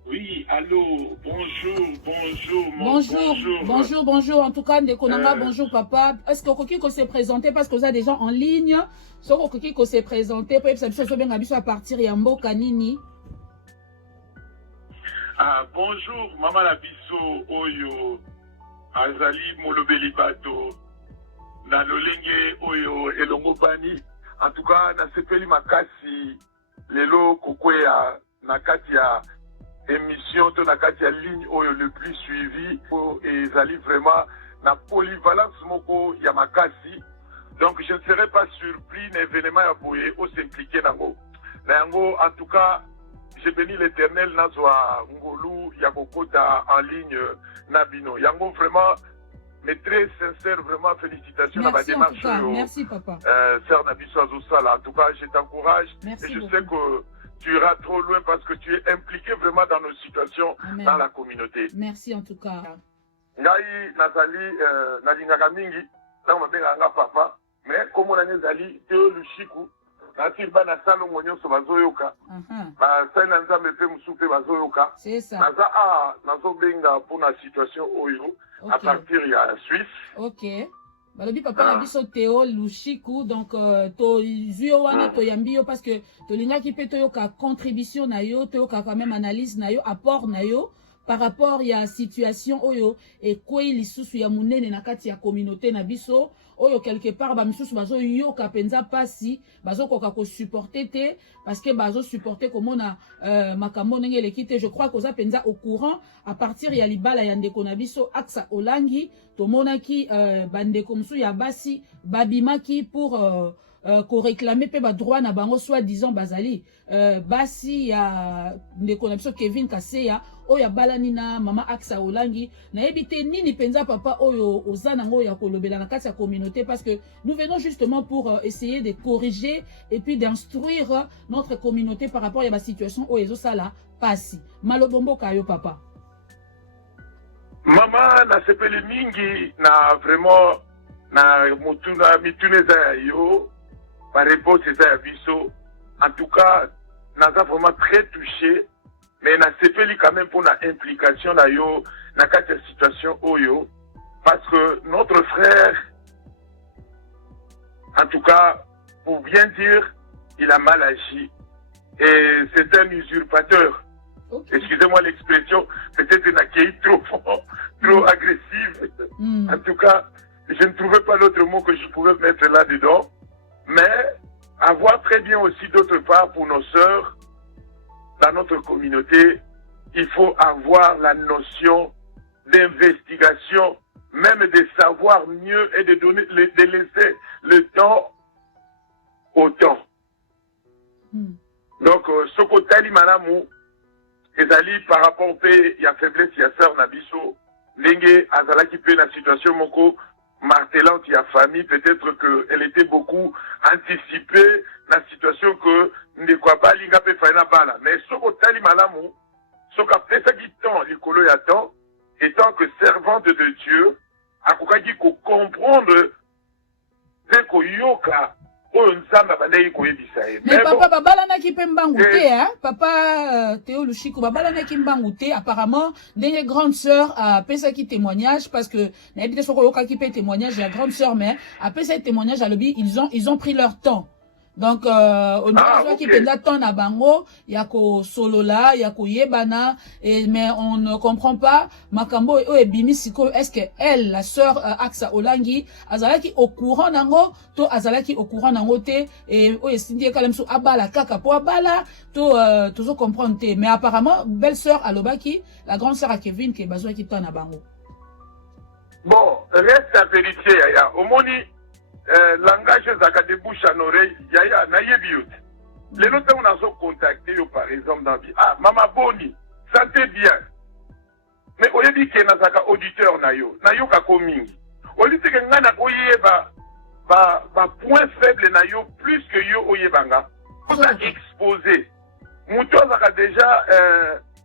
Oui, allô, bonjour. Bonjour. En tout cas, Ndekonanga, bonjour papa. Est-ce que Kokiko s'est présenté parce que vous avez des gens en ligne? Est-ce que Kokiko s'est présenté? Peut-être que ça bien à partir Yambo Kanini. Bonjour, Maman Labiso, Oyo, Azali Molobeli Bato, Nalolenge, Oyo, Elongo Bani. En tout cas, na sepeli makasi, lelo kokwea nakatia émission to nakati ya ligne oyo le plus suivi et ezali vraiment na polyvalence moko ya makasi. Donc je ne serai pas surpris na événement ya boye o s'impliquer nango. Na yango en tout cas je bénis l'Éternel nazwa ngolu ya kokota en ligne na bino. Yango vraiment mais très sincère vraiment félicitations à ma démarche. Merci papa. Sœur Nabiso Azosala. En tout cas je t'encourage et je sais que tu iras trop loin parce que tu es impliqué vraiment dans nos situations. Amen. Dans la communauté. Merci en tout cas. Ngai nazali nalingaka mingi ntango babengaka papa mais comme on ezali teo lushiku nati bana salongo nyonso bazoyoka basali na nzambe mpe mosusu mpe bazoyoka naza nazobenga mpona situation oyo à partir ya Suisse. Ok. Balobi papa na biso Théo Lushiku donc to zuyo wana to yambio parce que to linga ki pe to yoka contribution na yo to yoka quand même analyse na yo apport na yo par rapport ya situation oyo ekwei lisusu ya munene na kati ya communauté na biso oyo quelque part ba misusu bazo yoka penza pasi bazo koka ko supporter te parce que bazo supporter komona makambo ndenge lekite. Je crois que ça penza au courant à partir ya libala ya ndeko na biso Aksa Olangi tomonaki bandeko msu ya basi babimaki pour ko réclamer pe ba droit na bango soit disant bazali basi ya ndeko na biso Kevin Kaseya oya balani na mama Aksa Olangi na ebité nini penza papa oyo ozana ngo ya kolobela na kati ya communauté parce que nous venons justement pour essayer de corriger et puis d'instruire notre communauté par rapport à la situation oyo ezosala pasi malobombo kayo papa mama na sepeli mingi na vraiment na mutuna mituneza yo par réponse à biso. En tout cas, nous avons vraiment très touché, mais nous avons quand même pour notre implication dans la situation oyo, parce que notre frère, en tout cas, pour bien dire, il a mal agi. Et c'est un usurpateur. Okay. Excusez-moi l'expression, peut-être une accueil trop agressive. En tout cas, je ne trouvais pas l'autre mot que je pouvais mettre là-dedans. Mais avoir très bien aussi d'autre part pour nos sœurs dans notre communauté, il faut avoir la notion d'investigation, même de savoir mieux et de laisser le temps au temps. Donc, ce côté Manamu, ezali par rapport au il y a faiblesse, il y a sœur Nabiso, Lenge Azala qui peut la situation moko martelante, il y a famille, peut-être qu'elle était beaucoup anticipée dans la situation que ne quoi pas l'inga pe faina bala. Mais ce côté Manamu, ce qu'a fait ça qui tend, l'écolo y attend, étant que servante de Dieu, à quoi dit qu'on comprendre, c'est qu'on yoka. Mais papa babalana ki pembangu te hein papa Théo Lushiko babalana ki mbangu te apparemment des grande sœur a pesa ki témoignage parce que na ebite soko yoka ki pe témoignage la grande sœur mais après ce témoignage à lobby ils ont pris leur temps. Donc on dit qui peut attendre à bango yako solola yako yebana et mais on ne comprend pas makambo e bimi siko est-ce que elle la sœur Aksa Olangi azalaki au courant nango to azalaki au courant nango te et o esindi kalemso abala kaka po abala to toujours comprendre te mais apparemment belle sœur alobaki la grande sœur à Kevin qui bazwa ki tana bango. Bon, reste à vérifier ya omoni langage zaka de bouche à oreille, yaya na yebiut. Les autres on a contacté par exemple dans vie. Ah, maman Boni, santé bien. Mais au lieu que na zaka auditeur na yo ka komingi. Au lieu que ngana oyeba ba point faible na yo plus que yo oyebanga. Vous a exposé. Muto zaka déjà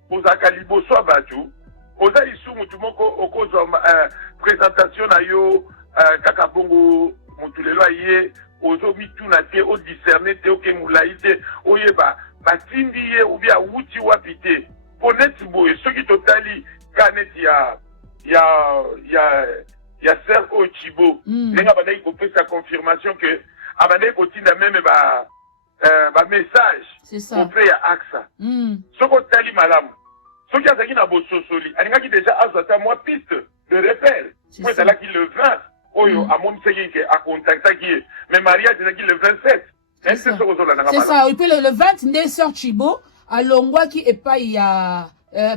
ozaka liboso batu. Oza isu mutu moko okozo présentation na yo kaka bongo mutulelo aye ozo mituna te o discerner te o kemulayi te oyeba batindi ye ou bien wuti wapite poneti boye soki totali kaneti ya sœur Ochibo nenga bandaki kopesa confirmation que abandaki kotinda même ba message auprès ya Aksa soko tali malamu soki azaki na bososoli alingaki déjà azata moi piste de repère pour ezalaki le 20 oyo amoni seki ke a contactaki mais Maria ezalaki le 27. C'est ça. Et puis le 20 nde sœur Chibo alongwaki epai ya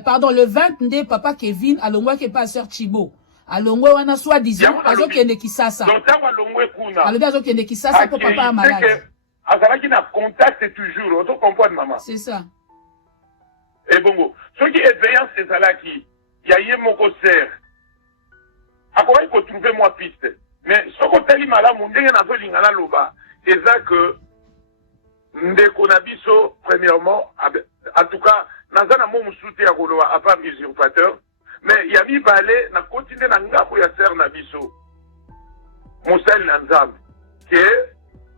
pardon le 20 nde papa Kevin alongwaki epai sœur Chibo alongwe wana soit disant azokende Kisasa donc tango alongwe kuna alobi azokende Kisasa pour papa malade azalaki na contact toujours on comprend maman. C'est ça. Et bongo soki éveillance ezalaki ya ye moko sœur akoki ko trouver moi piste mais soko tali malamu ndenge nazolingana loba eza que ndeko na biso premièrement en tout cas naza na mo musuti ya koloba à part usurpateur mais ya mibale na continue na ngambo ya sœur na biso mosali na nzambe que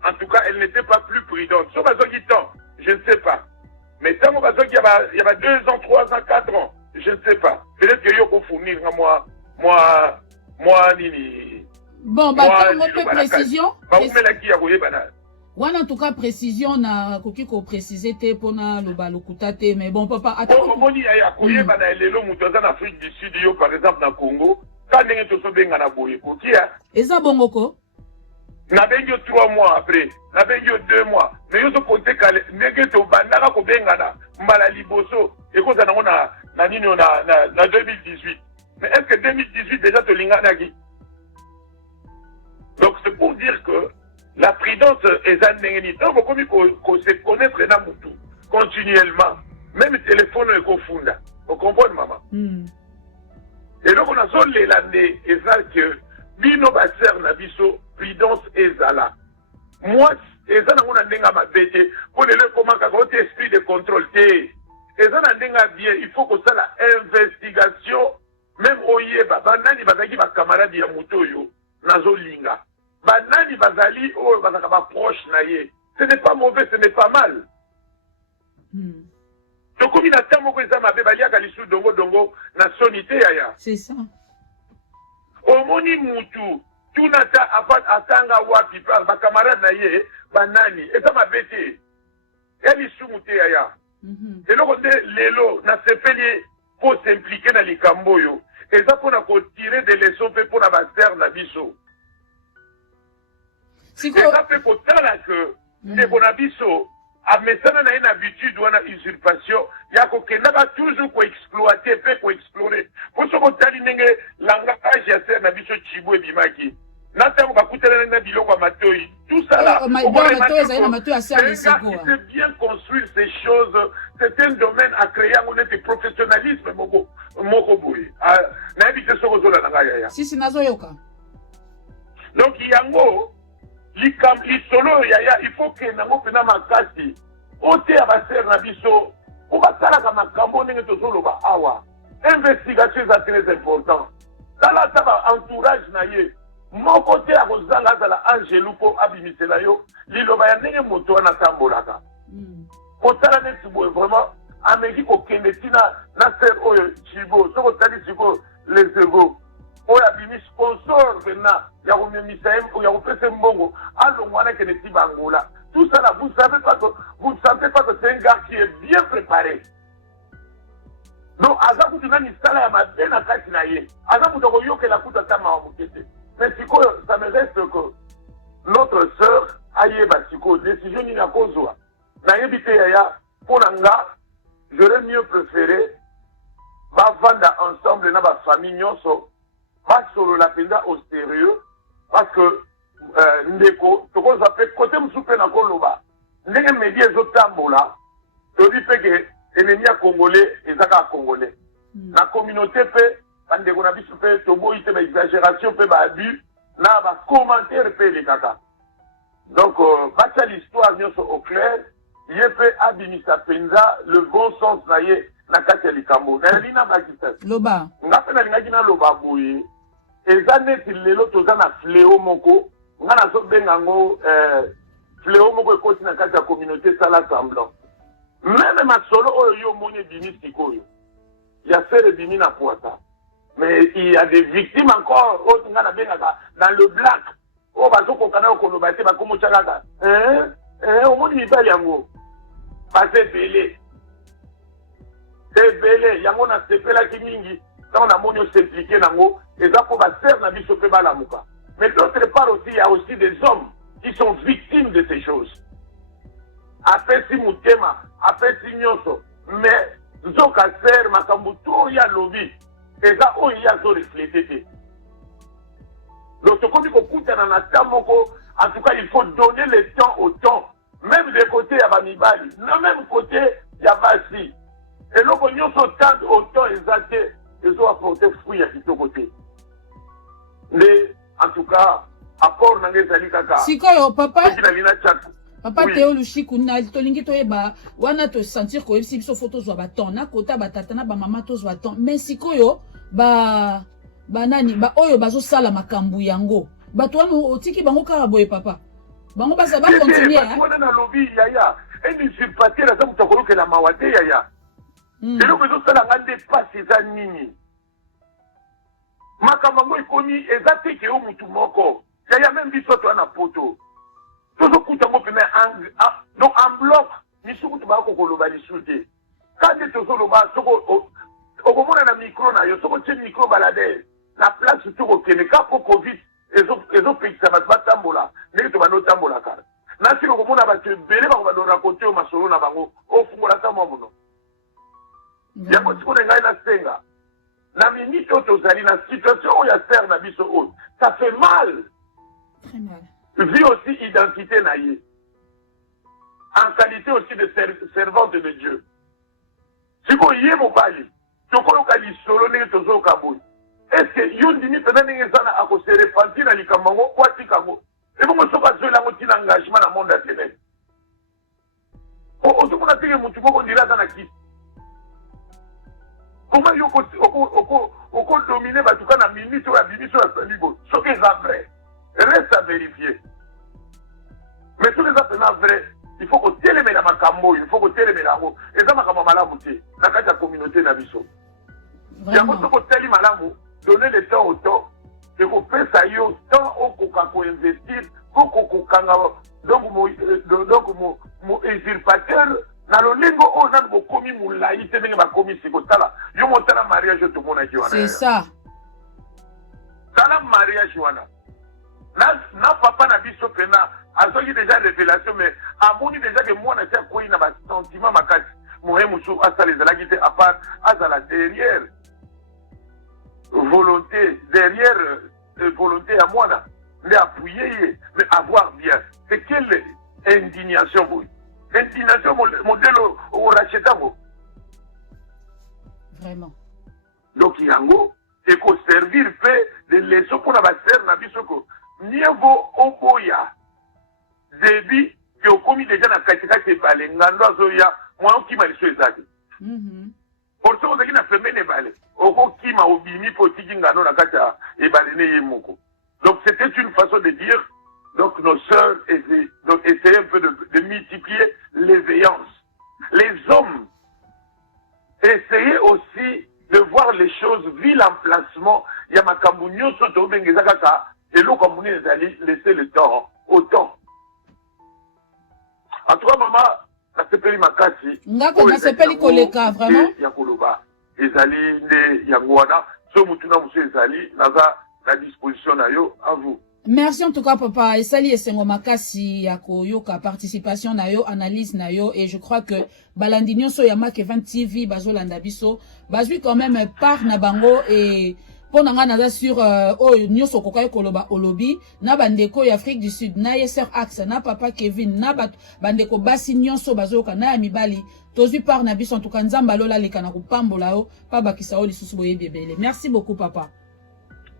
en tout cas elle n'était pas plus prudente so bazoki temps je ne sais pas mais tango bazoki y a 2 ans 3 ans 4 ans je ne sais pas peut-être que yo ko fournir moi nini bon bah on peut précision Wana en tout cas précision na koki ko préciser te pona loba lokuta te mais bon papa attends. Omoni ya koyeba na lelo mutu aza na Afrique du Sud yo par exemple na Congo ka ndenge toso benga na boye kokia. Eza bongoko. Na bengi 3 mois après, na bengi 2 mois. Mais yo so compter kale ndenge to bandaka ko benga na mbala liboso et ko za na nini na 2018. Mais est-ce que 2018 déjà to lingana ki? Donc c'est pour dire que la prudence est un néni. Donc, comme il faut se connaître dans Moutou, continuellement, même le téléphone est confondé. Vous comprenez, maman? Et donc, on a zone les landais, et ça que, bino baser na biso, prudence est là. Moi, et ça, on a n'enga ma bête, pour les comment quand on esprit de contrôle, et ça, on a n'enga bien, il faut que ça la investigation, même au yeba, banani bazaki ba camarade ya Moutou yo, nazo linga. Banani bazali oh bazaka ba proche na ye. Ce n'est pas mauvais, ce n'est pas mal. Donc comme il a tant moko eza mabe bali aka lisu dongo na sonité yaya. C'est ça. Omoni mutu tunata atanga wapi par ba camarade na ye banani eza mabe te. Eli sumuté yaya. Et loko nde lelo na sepeli pour s'impliquer dans les camboyo. Eza pona ko tirer des leçons pour na ba terre na biso. Et ça fait pour ça que les bonabiso, à maintenant on a une habitude ou une usurpation, il y a qu'on toujours qu'on exploiter, pas qu'on explorer. Pour ce qu'on t'a dit langage ya ser na biso chibo et bimaki. N'attends pas coûter la biloko matoi. Tout ça là. C'est bien construire ces choses. C'est un domaine à créer un honnête professionnalisme moko boy. Na éviter ce que zola na ya. Si nazo yoka. Donc yango L'isolo yaya, il faut que nango pena makasi. Ote ya baser na biso, o basala ka makambo ndenge tozolo ba awa. Investigation est très important. Tala taba entourage na ye. Moko te ya kozanga azala angelu po abimisela yo. Liloba ya ndenge moto wana tambolaka. Kotala neti boye vraiment ameki kokende tina na ser oyo chibo. Soko tali chiko les ego. Oya bimi sponsor vena ya kumemisa ou ya kupesa mbongo alongwana kene tibangola. Tout ça là, vous ne savez pas que c'est un gars qui est bien préparé. Donc azaku tunani sala ya mabena kati na ye. Azaku toko yoke la kuta tama wa mukete. Mais siko ça me reste que notre sœur aye basiko décision ni na kozwa. Na yebite yaya ponanga j'aurais mieux préféré ba vanda ensemble na ba famille nyonso. Pas sur la penda au sérieux, parce que ndeko, ce qu'on appelle côté moussoupe na koloba, ndenge médias zotambola, to dit que ennemi congolais et zaka congolais. La communauté peut, ndeko na biso peut tobo ite ba exagération peut ba abus, na ba commentaire peut les kaka. Donc bacha l'histoire nyoso au clair, yepe abimisa penza le bon sens na ye na kati ya likambo. Na lina makisa. Loba. Ngape na linga kina loba boye. Eza neti lelo toza na fléau moko nga nazo benga ngo fléau moko ekoti na kati ya communauté sala semblant même masolo oyo yo moni bimi sikoyo ya sere bimi na poata mais il y a des victimes encore autres nga na benga dans le black o bazo kokana okoloba te bakomo chakaka omoni mibali yango base belé yango na sepelaki mingi quand on a monio s'impliquer nango et ça pour baser na biso pe balamuka. Mais d'autre part aussi il y a aussi des hommes qui sont victimes de ces choses. Apesi mutema, apesi nyonso, mais zoka ser makambo to ya lobby et ça o ya zo refléter. Donc comme ko kutana na tamoko, en tout cas il faut donner le temps au temps, même des côtés ya bamibali, non même côté ya basi. Et donc on se tente au temps exact. Ils ont apporté fruit à tout côté. Mais en tout cas, apport n'a pas kaka. Sikoyo papa. Papa oui. Théo Lushiku na tolingi toyeba wana to sentir ko ebisi biso photo zwa baton na kota batata na ba mama to zwa ton. Mais sikoyo ba nani ba oyo bazo sala makambu yango. Bato wana otiki bango kaka boye papa. Bango basa ba continuer hein. Wana na lobby yaya. Et ni sympathie la zamu tokoloke la mawate yaya. Et donc ils ont ça la ngande pas ces nini. Makamango ekomi ezate ke o mutu moko. Yaya même biso to na poto. Toujours kuta mo pena donc en bloc misuku tobako koloba lisuté quand tu tozoloba soko okomona na micro na yo soko tie micro balade na place surtout kene ka po covid ezopekisa bato batambola ndenge to banotambola kala nasi okomona bato ebele bakoba raconte o masolo na bango ofungola ta mwa bono yango sikona ngai nasenga na minute oyo tozali na situation oyo ya ser na biso oyo ça fait mal. Très mal. Vu aussi identité naïe. En qualité aussi de servante de Dieu. Si vous y êtes mon pali, tu connais le solo n'est pas au Kaboul. Est-ce que yon dimi peut même être à cause de repentir dans les Kamango ou à Tikamo? Et vous me savez que la moitié d'engagement dans le monde à Ténèbres. Au tout monde a dit que mon tubo on dira dans la qui. Comment yon au dominer en tout cas la minute ou la minute sur la libre. Ce qui est vrai. Reste à vérifier. Mais tous les apprenants vrais, il faut que tu les mettes dans ma cambo, il faut que tu les mettes dans ma cambo. Et ça, ma cambo malamuté, dans la communauté d'Abisso. Il y a beaucoup de tels malamu, donner le temps au temps, et qu'on fait ça, tant au qu'on investir, donc mon usurpateur, dans le lingo, on a commis mon laïc, c'est ma commis, c'est comme ça. Il y a un mariage, tout le monde a dit. C'est ça. C'est un mariage, Joana. Na papa na biso pena azoki déjà révélation mais amoni déjà que moi na tia koyi na ba sentiment makati moye musu asala ezalaki te à part azala derrière volonté à moi na mais appuyer mais avoir bien c'est quelle indignation boy indignation modèle au rachetango vraiment donc yango et ko servir fait de leçon pour na ba ser na biso ko Niego Oboya débit que au commis déjà na katika ke balé ngando azoya moi qui m'a dit ça. Pour ce qui n'a fait mener balé oko qui m'a obimi potiki ngando na kata e balé ne yemoko. Donc c'était une façon de dire donc nos sœurs donc essayer un peu de multiplier l'éveillance. Les hommes essayer aussi de voir les choses vu l'emplacement ya makambu nyoso to bengeza kaka. Et l'eau comme on est allé laisser le temps au temps. En tout cas, maman, ça s'appelle Makasi. Ngako, ça s'appelle Koleka, vraiment. Yakoloba. Ezali, ne Yangwana. So Mutuna Moussou Ezali, naza la disposition na yo, à vous. Merci en tout cas, papa. Esali Esengo Makasi, Yako, Yoka, participation na yo, analyse na yo. Et je crois que Balandinyo Soyama, Kevin TV, Bazo Landabiso, Bazui quand même par Nabango et Pendant que sur Nyoso Kokayo Koloba Olobi, na bandeko y Afrique du Sud, na Yeser Axe, na papa Kevin, na bandeko Basi Nyonso Bazoka, na Amibali, tozu par Nabis en tout cas, Nzambalola le kana kupambolao, pa bakisao li susuboye bébé. Merci beaucoup, papa.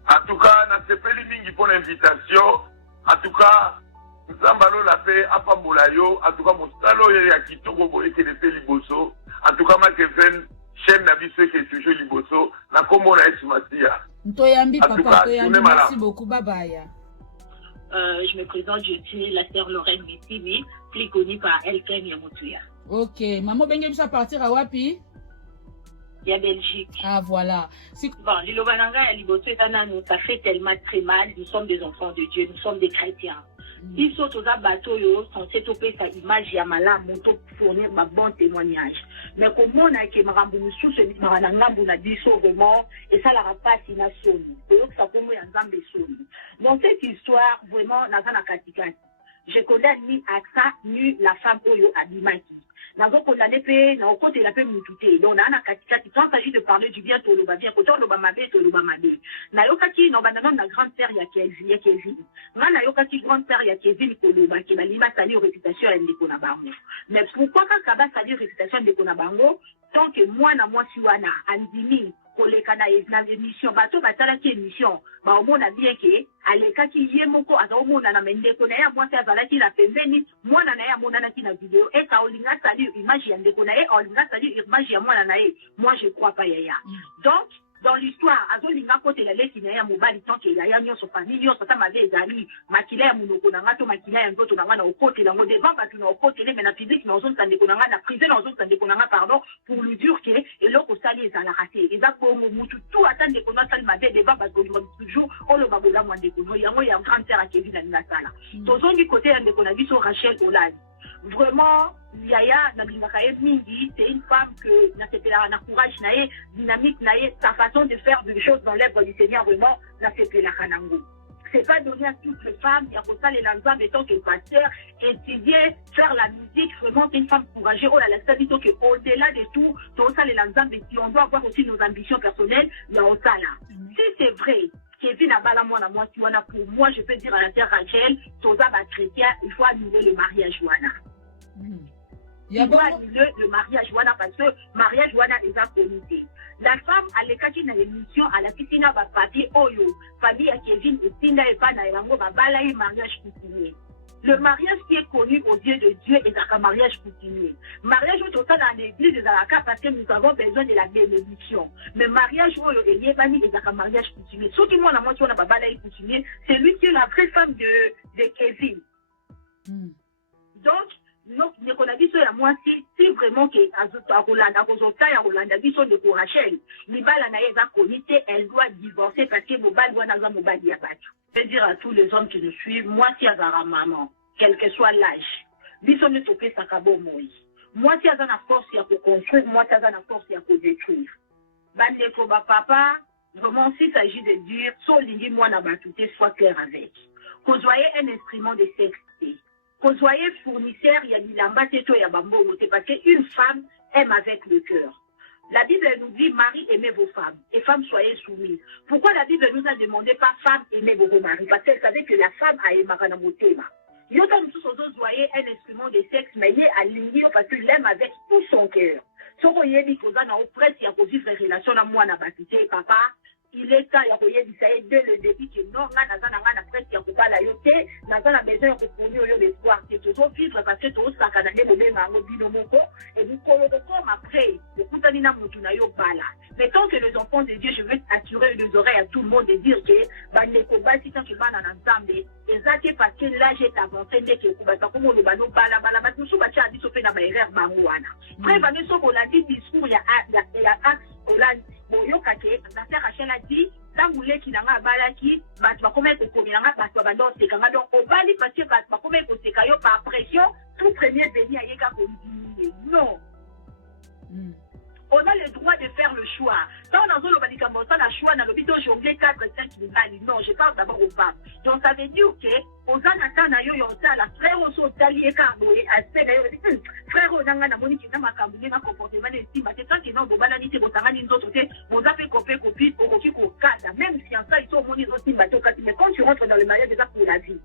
En tout cas, na sepeli mingi pour l'invitation. En tout cas, Nzambalola pe apambolayo. En tout cas, Mostalo ya kitoko boye ke lepe liboso. En tout cas, ma Kevin, chaîne Nabiso qui est toujours liboso. Na komo na esmatia. Ntoyambi, papa, Ntoyambi, merci beaucoup, bye bye. Je me présente, je suis la sœur Lorraine Mitibi, plus connue par Elken Yamotuya. Ok, maman Bengue, ça partir à Wapi? Il y a Belgique. Ah, voilà. Bon, l'Ilobananga et l'Ibotu, ça fait tellement très mal. Nous sommes des enfants de Dieu, nous sommes des chrétiens. Ils sont aux bateaux, censés toper sa image, Yamala, moto, fournir ma bon témoignage. Mais comme on a que Marambou sous ce Maranangambou n'a dit vraiment, et ça la pas si na soni. Donc ça peut me ensemble soni. Dans cette histoire, vraiment, Nazana Katikati, je connais ni Aksa, ni la femme Oyo Abimaki. Nazo condamné pe na côté la pe mututé donc na katikati quand il s'agit de parler du bien toloba bien côté toloba mabe na yokaki no banana na grande sœur ya Kevin na yokaki grande sœur ya Kevin koloba ki balima sali réputation ya ndeko na bango mais pourquoi quand kaba sali réputation ndeko na bango tant que moi si wana andimi koleka na émission bato batalaki émission ba omona bien ke alekaki ye moko azomona na mendeko na ya mwasi azalaki na pembeni mwana na ya monana ki na vidéo et ka olinga sali image ya ndeko na ye olinga sali image ya mwana na ye moi je crois pas yaya donc dans l'histoire azolinga kote la leki na ya mobali tant que yaya nyonso famille nyonso ta mabe ezali makila ya munoko na ngato makila ya nzoto na ngana okote la devant batu na okote le mais na public na ozonta ndeko na ngana privé na ozonta ndeko na ngana pardon pour lui dire que eloko sali ezala raté eza ko mutu tout attendre ndeko na sali mabe devant batu toujours olo babola mwa ndeko no yango ya grande sœur a Kevin na sala tozongi kote ya ndeko na biso Rachel Olani vraiment Yaya Nabingakaye Mingi, c'est une femme que n'a courage, dynamique, sa façon de faire des choses dans l'œuvre du Seigneur, vraiment, n'a fait la Kanango. C'est pas donné à toutes les femmes, il y a pour ça les lanzas, en tant que pasteur, étudier, faire la musique, vraiment, c'est une femme courageuse. Oh là là, ça dit qu'au-delà de tout, tout ça, les lanzas, mais si on doit avoir aussi nos ambitions personnelles, il y a ça là. Si c'est vrai, Kevin Abala, moi, pour moi, je peux dire à la sœur Rachel, tout ça, chrétien, il faut annuler le mariage, Wana. Il faut annuler le mariage, Wana, parce que mariage, Wana, est un comité. La femme, à l'écart dans l'émission, à la piscine, va papier, oyo, famille à Kevin, et Tina et Pana, et Lango, va balayer mariage coutumier. Le mariage qui est connu aux yeux de Dieu est un mariage coutumier. Mariage où total dans l'église des Alaka parce que nous avons besoin de la bénédiction. Mais mariage où il y a un mariage coutumier. Sauf que moi, la moitié, on a pas balayer coutumier, c'est lui qui est la vraie femme de Kevin. Donc, donc, on a dit ça, moi, si vraiment que elle doit divorcer parce que je veux dire à tous les hommes qui nous suivent, moi, si Azara maman, quel que soit l'âge, bisons ne topé sakabo moi. Moi, si Azana force à construire, moi, si Azana force à détruire. Bandeko ba papa, vraiment, s'il s'agit de dire, so lingi moi na batouté, soit clair avec. Qu'on soyez un instrument de sexté. Qu'on soyez fournisseur, il y a du lambateto et bambo, c'est parce qu'une femme aime avec le cœur. La Bible nous dit, Marie, aimez vos femmes, et femmes, soyez soumises. Pourquoi la Bible nous a demandé pas femme, aimez vos maris? Parce qu'elle savait que la femme a aimé Maranamotema. Il y a tous soyez un instrument de sexe, mais il est aligné parce qu'il l'aime avec tout son cœur. Si vous voyez, il y a vivre une relation à moi, papa. Il est temps, il y a dès le début que non, après, il y a pas la yote, la maison, il y a l'espoir, que tu dois vivre parce que tu as canadé le même et vous comme après, le Koutanina Moutunayo Bala. Mais tant que les enfants de Dieu, je veux attirer les oreilles à tout le monde et dire que, les combats, si tu vas dans l'ensemble, et ça, c'est parce que l'âge est avancé, mais que, comme on le bano, bala, nous sommes à dire, fait dans ma erreur, Mamouana. Après, Vanessa, on a dit discours, il y a axe, Hollande. Boyokake, la sœur Rachel a dit, tant vous voulez qu'il y a un balaki, bah tu vas commettre au commun, bah tu vas dans ces cas-là, donc au bali parce que bah tu vas commettre au sécaillot par pression, tout premier béni à Yéga pour diminuer. Non. On a le droit de faire le choix. Quand on a le médicament, on a le choix, on a le bidon jonglé 4-5 balles. Non, je parle d'abord aux femmes. Donc ça veut dire que, aux anatans, on a la frère au saut d'allier carboé, à ce d'ailleurs, frère au nanga, na monique, na makamboué, na comportement d'estime, c'est quand ils ont des banalités, vos tangani, d'autres côtés, vos affaires copie, au cadre, même si en ça, ils sont monis aussi, mais quand tu rentres dans le mariage, déjà pour la vie,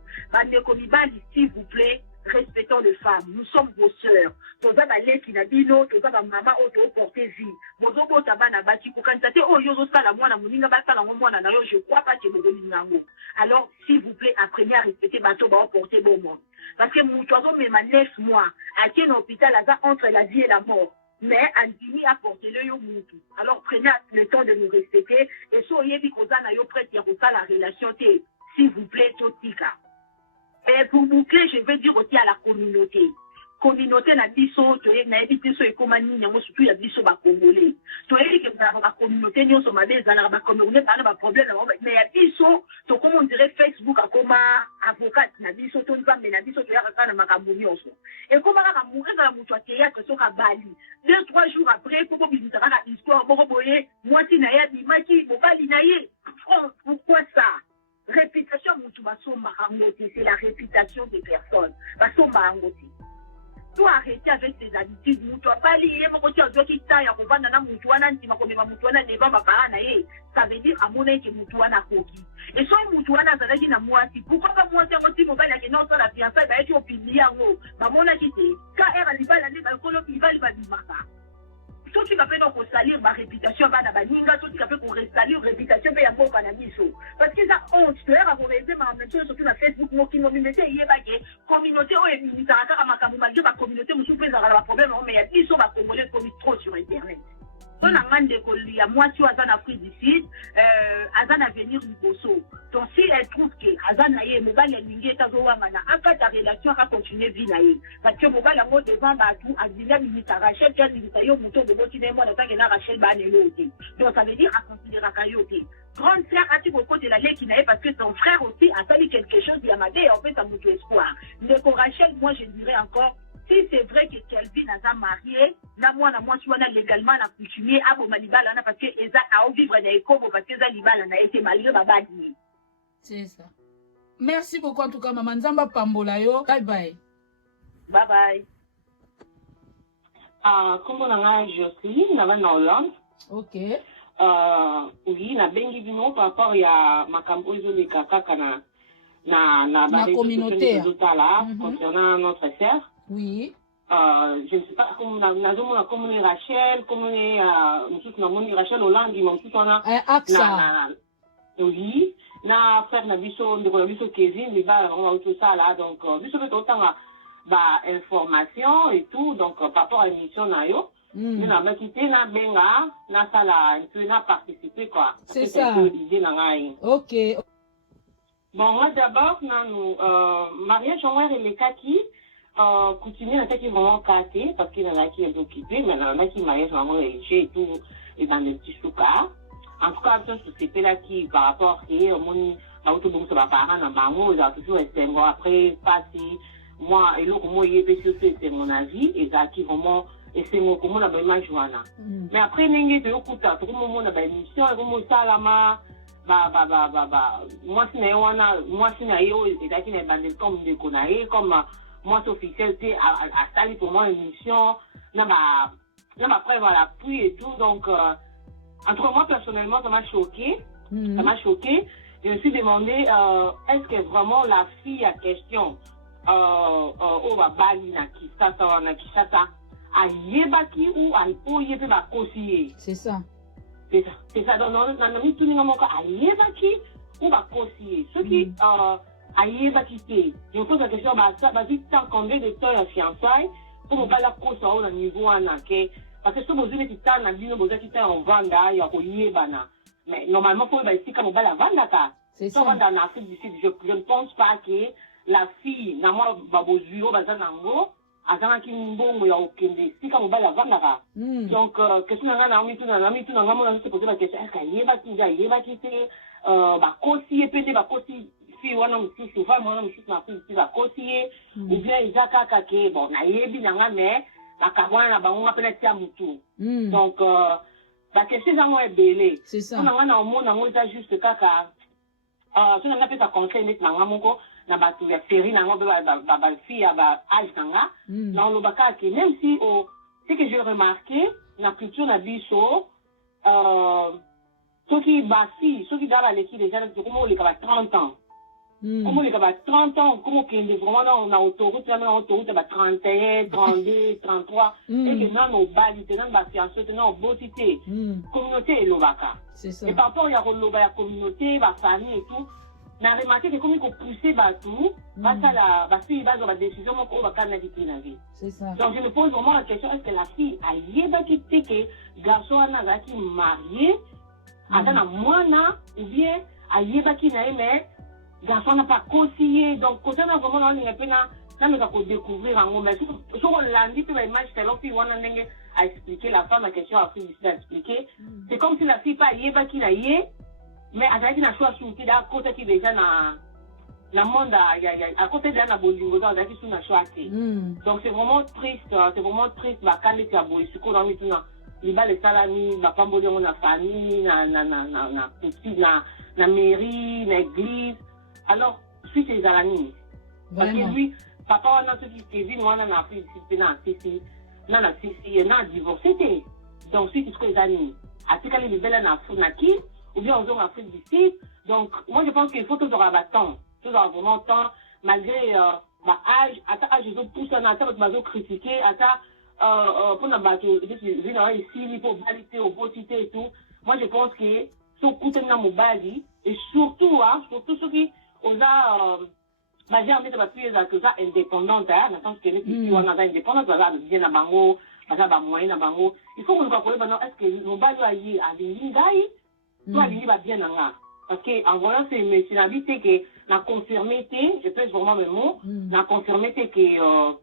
s'il vous plaît, respectons les femmes, nous sommes vos sœurs. Toza ba leki na bino, toza ba mama auto porter vie. Mozoko tabana bati ko kantate o yozo sala mwana muninga ba sala mwana na yo, je crois pas que vous nango. Alors s'il vous plaît, apprenez à respecter bateau ba porter bon monde. Parce que mon oiseau même 9 mois, à quel hôpital là entre la vie et la mort. Mais Andini a porté le yo mutu. Alors prenez le temps de nous respecter et soyez bi kozana yo prête ya la relation té. S'il vous plaît, totika. Et pour boucler, je veux dire aussi à la communauté. Communauté na biso, tu es na biso et comme ni nyango surtout ya biso ba congolais. Tu es que la communauté ni on se mabé za na ba communauté ba problème mais ya biso to comme on dirait Facebook a comme avocat na biso to nzambe na biso to ya kana makambo nyonso. Et comme la mourir dans la mutu ya que so ka bali. 2-3 jours après pour bizita na histoire boko boye moi ti na ya di maki bo bali na ye. Pourquoi ça? Réputation, c'est la réputation des personnes. Tu dois arrêter avec tes habitudes. Tu dois pas lier mon côté qui taille à vendre na mutuana, ça veut dire à mon avis que mutuana koki. Et soit mutuana ça veut dire na moi si pourquoi pas moi c'est aussi mobile là que non ça la fiançailles va être au pilier en haut. Bah mon avis c'est quand elle a dit pas la ba kolo il va dire ça. Tout ce qui fait donc salir ma réputation va na baninga, tout ce qui fait qu'on salir réputation ya mboka na biso. Parce que ça honte, tu as organisé ma même chose surtout na Facebook mo ki communauté yebake, communauté o eminisa kaka makambo malgré ba communauté musu pesa la problème mais ya biso ba congolais comme trop sur internet. On a un de colis à moitié à Afrique du Sud, Azan à venir du Bosso. Donc si elle trouve que Azan aye mobile lingué tazowamana, en fait ta relation va continuer vinaye. Parce que mobile a mot devant batou, à Zina Minita Rachel, quel militaire yo mouton de botine moi d'attaque na Rachel banelote. Donc ça veut dire à considérer Kayote. Grande sœur a-t-il beaucoup de la lait qui n'avait parce que son frère aussi a fallu quelque chose d'Yamadé, en fait ça mouton espoir. Mais pour Rachel, moi je dirais encore, si c'est vrai que Kelvin a marié, moi je suis légalement coutumier à Malibala parce que Eza a vivre dans les Congo parce que Zalibala a été malgré Babadi. C'est ça. Merci beaucoup en tout cas, Maman Nzamba Pambola yo. Bye bye. Bye bye. Comme on a Jocelyne, on va en Hollande. Ok. Oui, na bengi bino par rapport à ma campagne de kaka na communauté concernant notre sœur. Oui. Je ne sais pas comment on est Rachel, comment on est Rachel Hollande, mais tout on a AXA. Oui, na frère na biso de biso Kevin, les bas on a tout ça là, donc biso peut autant bah information et tout, donc par rapport à l'émission na yo. Mais on a quitté na benga na sala un peu na participer quoi. C'est ça. Ok. Bon, moi d'abord, mariage en et les kaki, coutumier, on a qui vraiment cassé, parce qu'il y en a qui est occupé, mais il y en a qui mariage vraiment et tout, et dans des petits soukas. En tout cas, c'est là qui, par rapport à mon, autobus, ça va parler dans bango, j'ai toujours été bon, après, pas si, moi, et l'autre, moi, il est c'est mon avis, et ça qui vraiment, et c'est mon, comment on a besoin de jouer. Mais après, n'engagez de l'écoute, tout le monde a besoin d'émission, et comment ça, là, moi si na yo ezaki na bandel comme de konaye comme moi officiel c'est à salir pour moi émission na ba preuve à l'appui et tout donc en tout cas moi personnellement ça m'a choqué je me suis demandé est-ce que vraiment la fille à question au babali na Kinshasa a yebaki ou a yebe ba kosiye c'est ça. C'est ça. Donc, on a mis tout le monde à yébaki ou à conseiller. Ceux qui à yébaki, je pose la question, vas-y, tant combien de temps la fiançailles pour ne pas la cause au niveau en anke. Parce que si vous avez dit que vous avez dit en vanda, il y a yébana. Mais normalement, il faut ici comme on va la vendre. C'est ça. En Afrique du Sud, je ne pense pas que la fille, n'a moi, babozuyo, bazanango, azana ki mbongo ya okende sika mobala vandaka donc question na mi tout na ngamo se poser la question est-ce qu'il yeba ki te ba kosi epende ba kosi fi wana msusu fa mwana msusu na fi ba kosi ou bien izaka kake bon na yebi na ngame ba kabwana na bango pena tia mutu donc la question zango ebele c'est ça on a omona ngo za juste kaka so na pesa conseil net na ngamo na batu ya série nango ba fille ba âge nanga na lobaka ke même si ce que j'ai remarqué na culture na biso soki basi soki dala leki déjà comment les ka 30 ans comment les ka 30 ans comment kende vraiment na autoroute ba 31 32 33 et que na no bali tena ba fiancé tena obosité communauté lobaka c'est ça et par rapport ya loba ya communauté ba famille et tout na remarqué que comme il faut pousser batou la fille va dans la décision mon va quand même la vie c'est ça donc je me pose vraiment la question est-ce que la fille a yeba quitté que garçon a qui marié attends mwana ou bien a yeba qui na mais garçon n'a pas conseillé donc quand on a vraiment on est pena ça me va découvrir en mais sur on lundi puis l'image c'est l'autre fille on a expliqué la femme la question a fini d'expliquer c'est comme si la fille pas yeba qui na yé mais azalaki na choix surtout da côté qui déjà na monde à côté de la bolingo azalaki sur na choix donc c'est vraiment triste ba kande ka boy siko na mitu na liba le salami ba pamboli na famille na petit na mairie na église alors suite les alani parce que lui papa wana ce qui Kevin wana na fi na sisi na divorcé donc suite ce que les alani atikali libela na funaki ou bien on a Afrique du Sud. Donc, moi, je pense qu'il faut toujours avoir temps. Toujours avoir vraiment temps, malgré ma âge, à je veux pousser un attaque, je veux critiquer, pour nous battre, ici, il faut valider, oppositer et tout. Moi, je pense que, ce côté de mon bali, et surtout ceux qui, on a, j'ai envie de m'appuyer sur ça indépendante, dans le sens que les filles, on a indépendante, on a bien à bango, on a moyen à bango. Il faut que nous comprenions, est-ce que nos bali à l'Ingaï, toi, il va bien là. Parce que, en voyant ces messieurs, c'est que, la confirmité, je pèse vraiment mes mots, la confirmité que,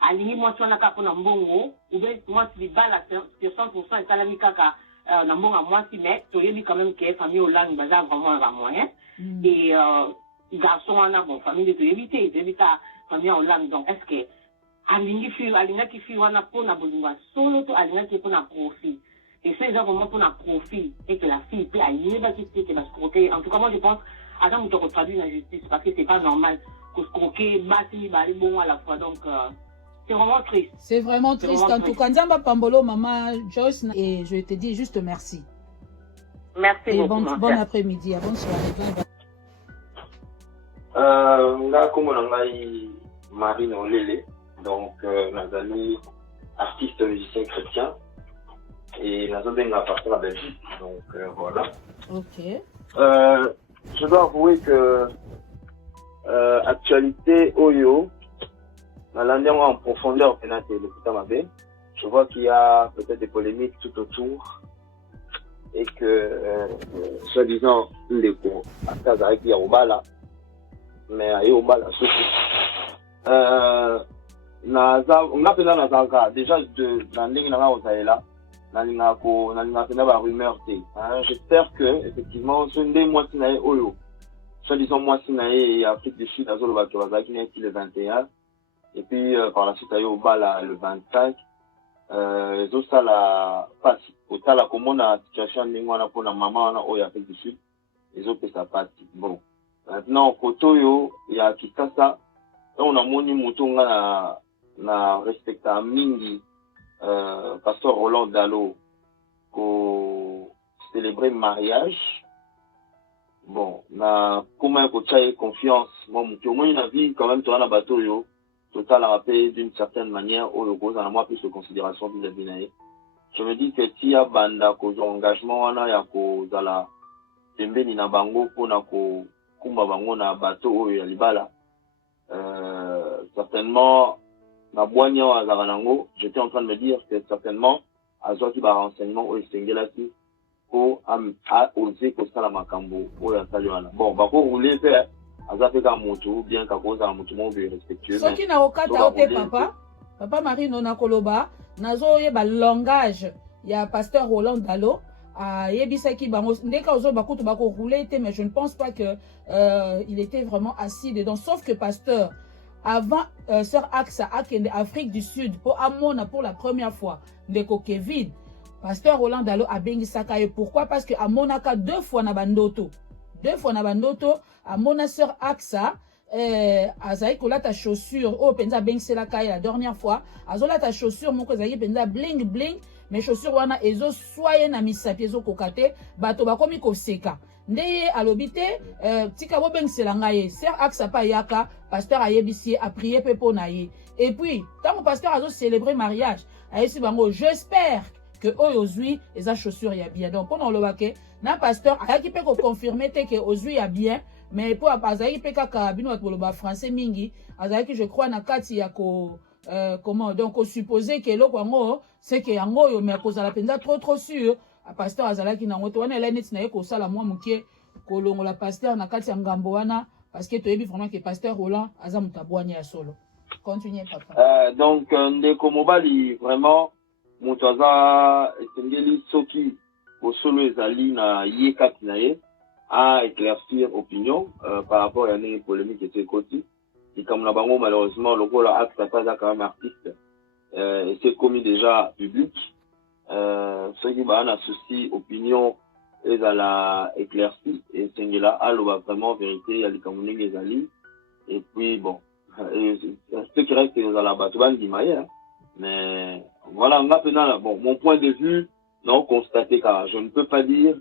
à l'ini, moi, si on a qu'à prendre un bongo, ou bien, moi, si les balles sur 100%, et ça l'a mis qu'à, dans mon à moi, si, mais, tu as dit quand même que, famille au land, bah, vraiment, un moyen. Et, garçon, on a, bon, famille de tu éviter à famille au land. Donc, est-ce que, alingaki fille wana mpona bolingo solo to alingaki mpona profit. Et c'est vraiment pour un profit et que la fille peut aller que la scroquer. En tout cas, moi je pense à ça, on te traduit la justice parce que c'est pas normal que scroquer, battre, baler bon à la fois. Donc, c'est vraiment triste. C'est vraiment triste. En tout cas, Nzamba Pambolo, maman Joyce, et je te dis juste merci. Merci et beaucoup. Bon après-midi, bonne soirée. Là, comme on a Marine Olele, donc Nazali, artiste musicien chrétien. Et la zone à partir de la Belgique. Donc voilà. Ok. Je dois avouer que actualité Oyo, en profondeur, je vois qu'il y a peut-être des polémiques tout autour et que soi-disant Ndeko à casa avec Yaobala, mais à Yaobala surtout. On a fait déjà de l'année là. J'espère que effectivement ce n'est moi qui n'ai oyo soi-disant moi qui n'ai Afrique du Sud qui n'est le 21 et puis par la suite au bas le 25 ça la passe au tala comme on a situation n'ingwana pour la maman au Afrique du Sud les autres ça passe bon maintenant kotoyo il y a qui ça on a moni mutunga na respecta mingi Pasteur Roland Dalo pour célébrer mariage. Bon, na comment coacher confiance. Moi, au moins une vie quand même tu as un bateau yo. Total rappelé d'une certaine manière au logo, ça a moins plus de considération vis-à-vis naïe. Je me dis que si a banda ko engagement wana ya ko zala tembeni na bango pona ko kumba bango na bateau ya libala. Certainement j'étais en train de me dire que certainement, à Zoaki va renseignement au Sengelati pour oser que ça la macambo ou la saluana. Bon, bah pour rouler faire, à Zafeka Moto, bien qu'à cause d'un moto respectueux. Ce qui n'a aucun taoté, papa Marie Nona Koloba, nazo yeba langage, il y a pasteur Roland Dalo. Yebisaki bango ndeka ozo bakutu bako rouler mais je ne pense pas que il était vraiment assis dedans, sauf que pasteur avant sœur Axa Akende Afrique du Sud pour Amona pour la première fois ndeko Kevin pasteur Roland Dalo a bengi sakaye. Pourquoi? Parce que Amonaka deux fois na bandoto Amona sœur Axa azaï kola ta chaussure oh penza bengi selakaye la dernière fois azola ta chaussure moko zaï penza bling bling mais chaussure wana ezo soye na misapi ezo kokate bato bakomi koseka ndeye alobite tika bo bengisela ngaye sœur Axa pa yaka pasteur ayebisi a prier pepo na ye et puis tant que pasteur azo célébrer mariage ayesi bango j'espère que oyozui eza chaussure ya bien donc on lobake na pasteur ayaki pe ko confirmer te que ozui ya bien mais pour azaki pe kaka bino wat boloba français mingi azaki je crois na kati ya ko comment donc on supposait que lo kwango c'est que yango yo mais kozala penza trop sûr a pasteur azalaki na ngoto wana elene tina yeko sala mwa mukie kolongola pasteur na kati ya ngambo wana parce que toyebi vraiment que pasteur Roland aza mutabwanya ya solo. Continuez papa. Donc ndeko mobali vraiment mutaza etengeli soki au solo ezali na yeka kinaye à éclaircir opinion par rapport à une polémique qui était côté et comme la bango malheureusement le rôle acte pas quand même artiste et c'est commis déjà public ceux qui ont un souci opinion et à la éclaircie et c'est là alors vraiment vérité à l'ikamuning ezali et puis bon ce qui reste dans la batuban du maïa mais voilà maintenant bon mon point de vue non constaté car je ne peux pas dire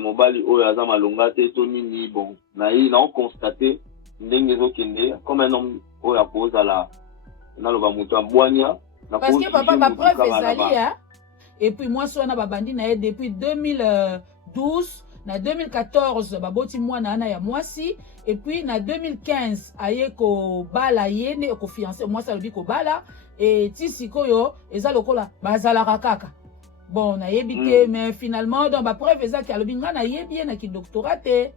mobali oyo aza malonga te to nini bon nayi non constaté ndenge ezokende comme un homme oyo akozala naloba moto ambwanya parce que papa ma preuve ezali hein. Et puis moi so na babandi na ye depuis 2012 na 2014 baboti mwana ana ya mwasi et puis na 2015 aye ko bala ye ne ko fiancé mwasi alobi ko bala et tisikoyo eza lokola bazala kaka. Bon, na yebite mais finalement dans ba preuve ezaki alobi nga na yebi na ki doctorat te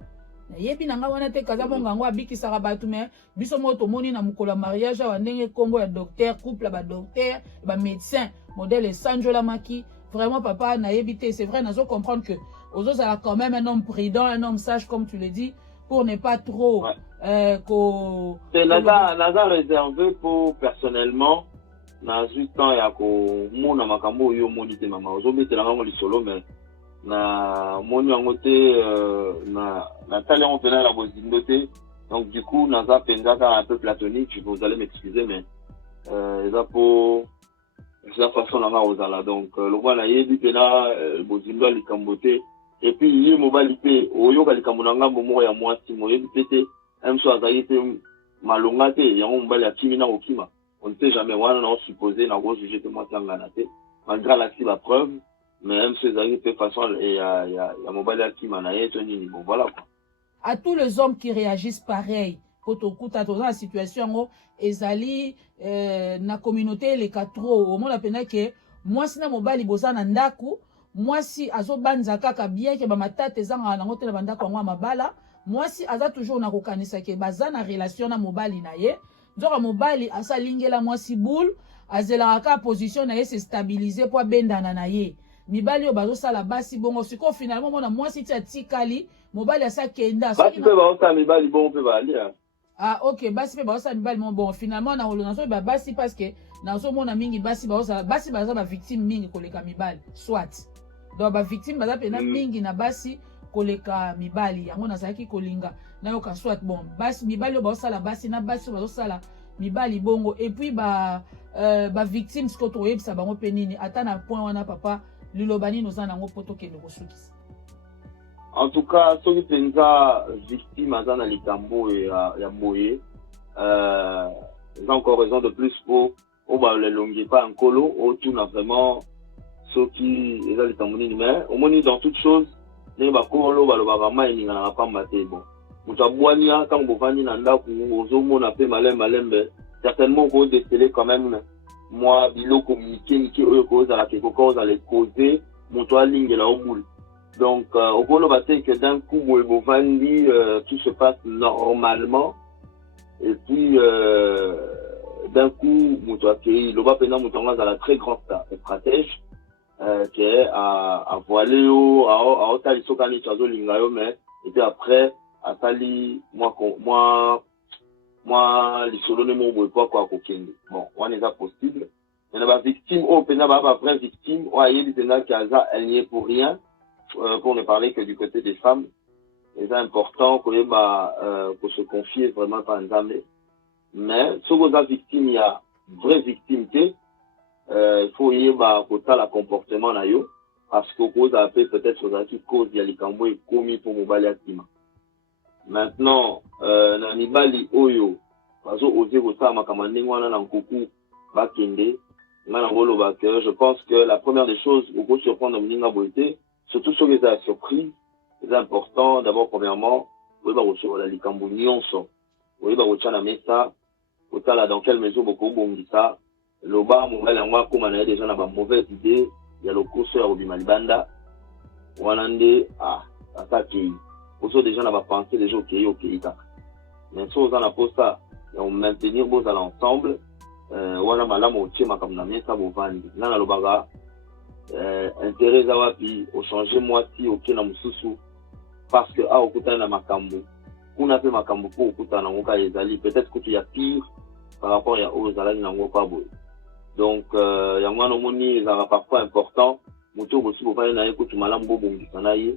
na yebi na nga wana te kaza bonga ngo abiki sara batu mais biso moto moni na mukola mariage wa ndenge kombo ya docteur couple ba docteur ba médecin modèle Sanjola Maki vraiment papa na yebite c'est vrai nazo comprendre que Ozo ça quand même un homme prudent un homme sage comme tu le dis pour ne pas trop c'est naza réservé pour personnellement na eu temps ya komona makambo oyo omoni te mama ozobetela ngango lisolo mais na moni yango te na tali yango mpena na bozindo te donc du coup naza mpenza kaka un peu platonique vous allez m'excuser mais eza po eza façon nanga ozala donc lokwa nayebi mpena bozindo ya likambo te et puis ye mobali mpe oyoka likambo na ngambo moko ya mwasi moyebi mpe te mso azali mpe malonga te yango mobali akimi na kokima on ne sait jamais wana na osupposé na kojuge te mwasi angana te malgré alakisi bapreuve mais mso ezali mpe façon ya mobali akima na ye to nini bon voilà quoi. À tous les hommes qui réagissent pareil kotokuta toza na situation yango ezali na communauté eleka trop omona mpena ke mwasi na mobali boza na ndaku mwasi azobanza kaka bien ke bamatata ezanga nango te na bandako yango ya mabala mwasi aza toujours na kokanisa ke baza na relation na mobali na ye nzoka mobali asalingela mwasi boule azelaka ka position na ye se stabiliser po abendana na ye mibali oyo bazosala basi bongo sikoyo finalement mona mwasi ti atikali mobali asakenda basi mpe baosala mibali bongo mpe balia ok basi mpe baosala mibali mo bon finalement nazoyeba basi parce que nazomona mingi basi baza bavictime mingi koleka mibali soit donc bavictime baza pena mingi na basi koleka mibali yango nazalaki kolinga nayoka soit bon basi mibali oyo baosala basi na basi oyo bazosala mibali bongo et puis bavictime sikoyo tokoyebisa bango mpe nini ata na point wana papa liloba nini oza nango mpo tokende kosukisa. En tout cas soki mpenza victime aza na likambo ya boye eza encore raison de plus po oyo balelongi pa nkolo otuna vraiment soki eza likambo nini mais omoni dans toute chose ndenge bakolo balobaka mai eninganaka pamba te bon moto abwania ntango bovandi na ndako ozomona mpe malembe certainement okodesele quand même mwa biloko mike oyo kozalaka ekoka ozala causer moto alingela obule donc okoloba te que d'un coup boye bovandi tout se passe normalement et puis d'un coup moto akei loba mpena moto yango azala très grand stratège ke avoile yo aotali soki aniti azolinga yo mais et puis après atali mwa lisolo ne mo boye po ako akokende bon wana eza possible mais na bavictime oyo mpena baa bavrai victime oyo ayebi mpena ke aza elle n'y est pour rien pour ne parler que du côté des femmes c'est important koyeba ko se confier vraiment par nzambe mais soki oza victime ya vraie victime te il faut yeba kotala comportement na yo parce que kozala mpe peut-être ozalaki cause ya likambo ekomi mpo mobali akima maintenant na mibali oyo bazo oser kosala makambo ndenge wana na nkuku bakende nga na ngoloba que je pense que la première des choses okosurprendre moninga boye te surtout soki eza ya surprise c'est important d'abord premièrement oyeba kosokola likambo nyonso oyeba kotia na mesa kotala dans quelle mesure bokobongisa loba mobali yango akóma na ye déjà na bamauvaise idée ya lokoso ya kobima libanda wana nde ata akei oso déjà na bapense déjà okei kaka mais so oza na posa ya komaintenir bozala ensemble wana malamu otie makambo na mesa bovandi nga nalobaka intérêt eza wapi ochange mwasi oke na mosusu parce que okutani na makambo kuna mpe makambo mpo okutana nango kaka ezali peut-être kutu ya pire par rapport ya oyo ozalaki nango pa boye donc yango wana omoni ezalaka parfois important moto oyo bosi bovandi na ye kutu malamu bobongisa na ye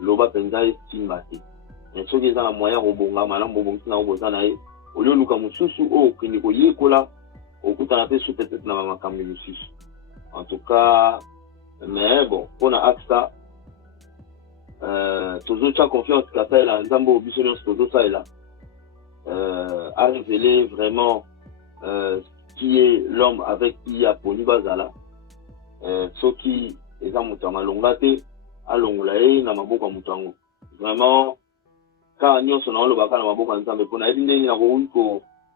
loba mpenza esimba te mais soki eza na moyen kobonga malamu bobongisi nango boza na ye olie oluka mosusu oyo okende koyekola okutana mpe su peut-être na bamakambo mosusu en tout cas mais bon mpona aksa tozotia confiance kasaela nzambe oyo biso nyonso tozosalela a révélé vraiment qui est l'homme avec qui aponi bazala soki eza moto ya malonga te alongola ye na maboko ya moto yango vraiment kaka nyonso naolobaka na maboko ya nzambe mpona yebi ndenge nakoki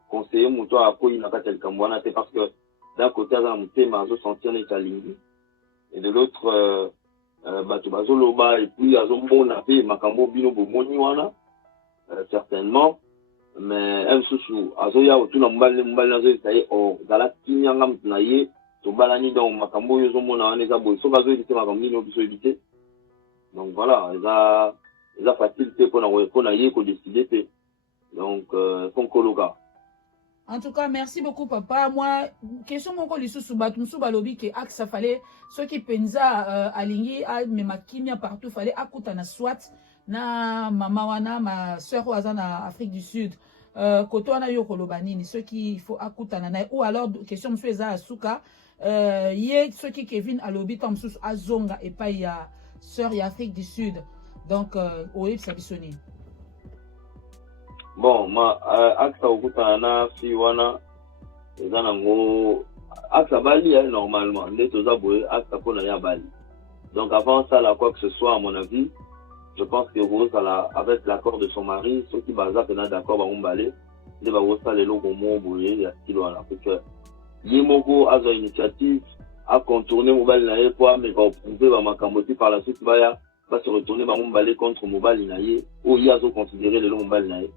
kokonseye moto akoyi na kati ya likambo wana te parce que d'un côté aza na motema azosentir neti alingi et de l'autre bato bazoloba et puis azomona mpe makambo bino bomoni wana certainement mais mosusu azoya kotuna mobali nazoyebisa ye zala kinyanga moto na ye tobalani donc makambo oyo ozomona wana eza boye soki azoyebi te makambo nini oyo biso oyebi te donc voilà eza facilité mpona ye kodécide te. Donc fon koloka. En tout cas, merci beaucoup, papa. Moi, question moko lisusu batu musu balobi ke aksa fallait ceux qui penza alingi me makimia partout fallait akuta na swat na mama wana ma sœur waza na Afrique du Sud. Koto wana yo koloba nini ceux qui il faut akuta na ou alors question musu eza asuka ye ceux qui Kevin alobi tam musu azonga et pas ya sœur ya Afrique du Sud. Donc oyebi sabisoni. Bon, aksa okuta na fi wana eza nango aksa bali normalement nde toza boye aksa pona ya bali. Donc avant ça, là, quoi que ce soit, à mon avis, je pense que Rose, avec l'accord de son mari, ceux qui baza pena d'accord ba mbale, de ba wosa le logo mo boye ya stilo wana parce que yemoko azo initiative à contourner mobile na ye pour mais ba prouver ba makamoti par la suite ba ya va se retourner ba mbale contre mobile na ye ou ya zo considérer le mobile na ye.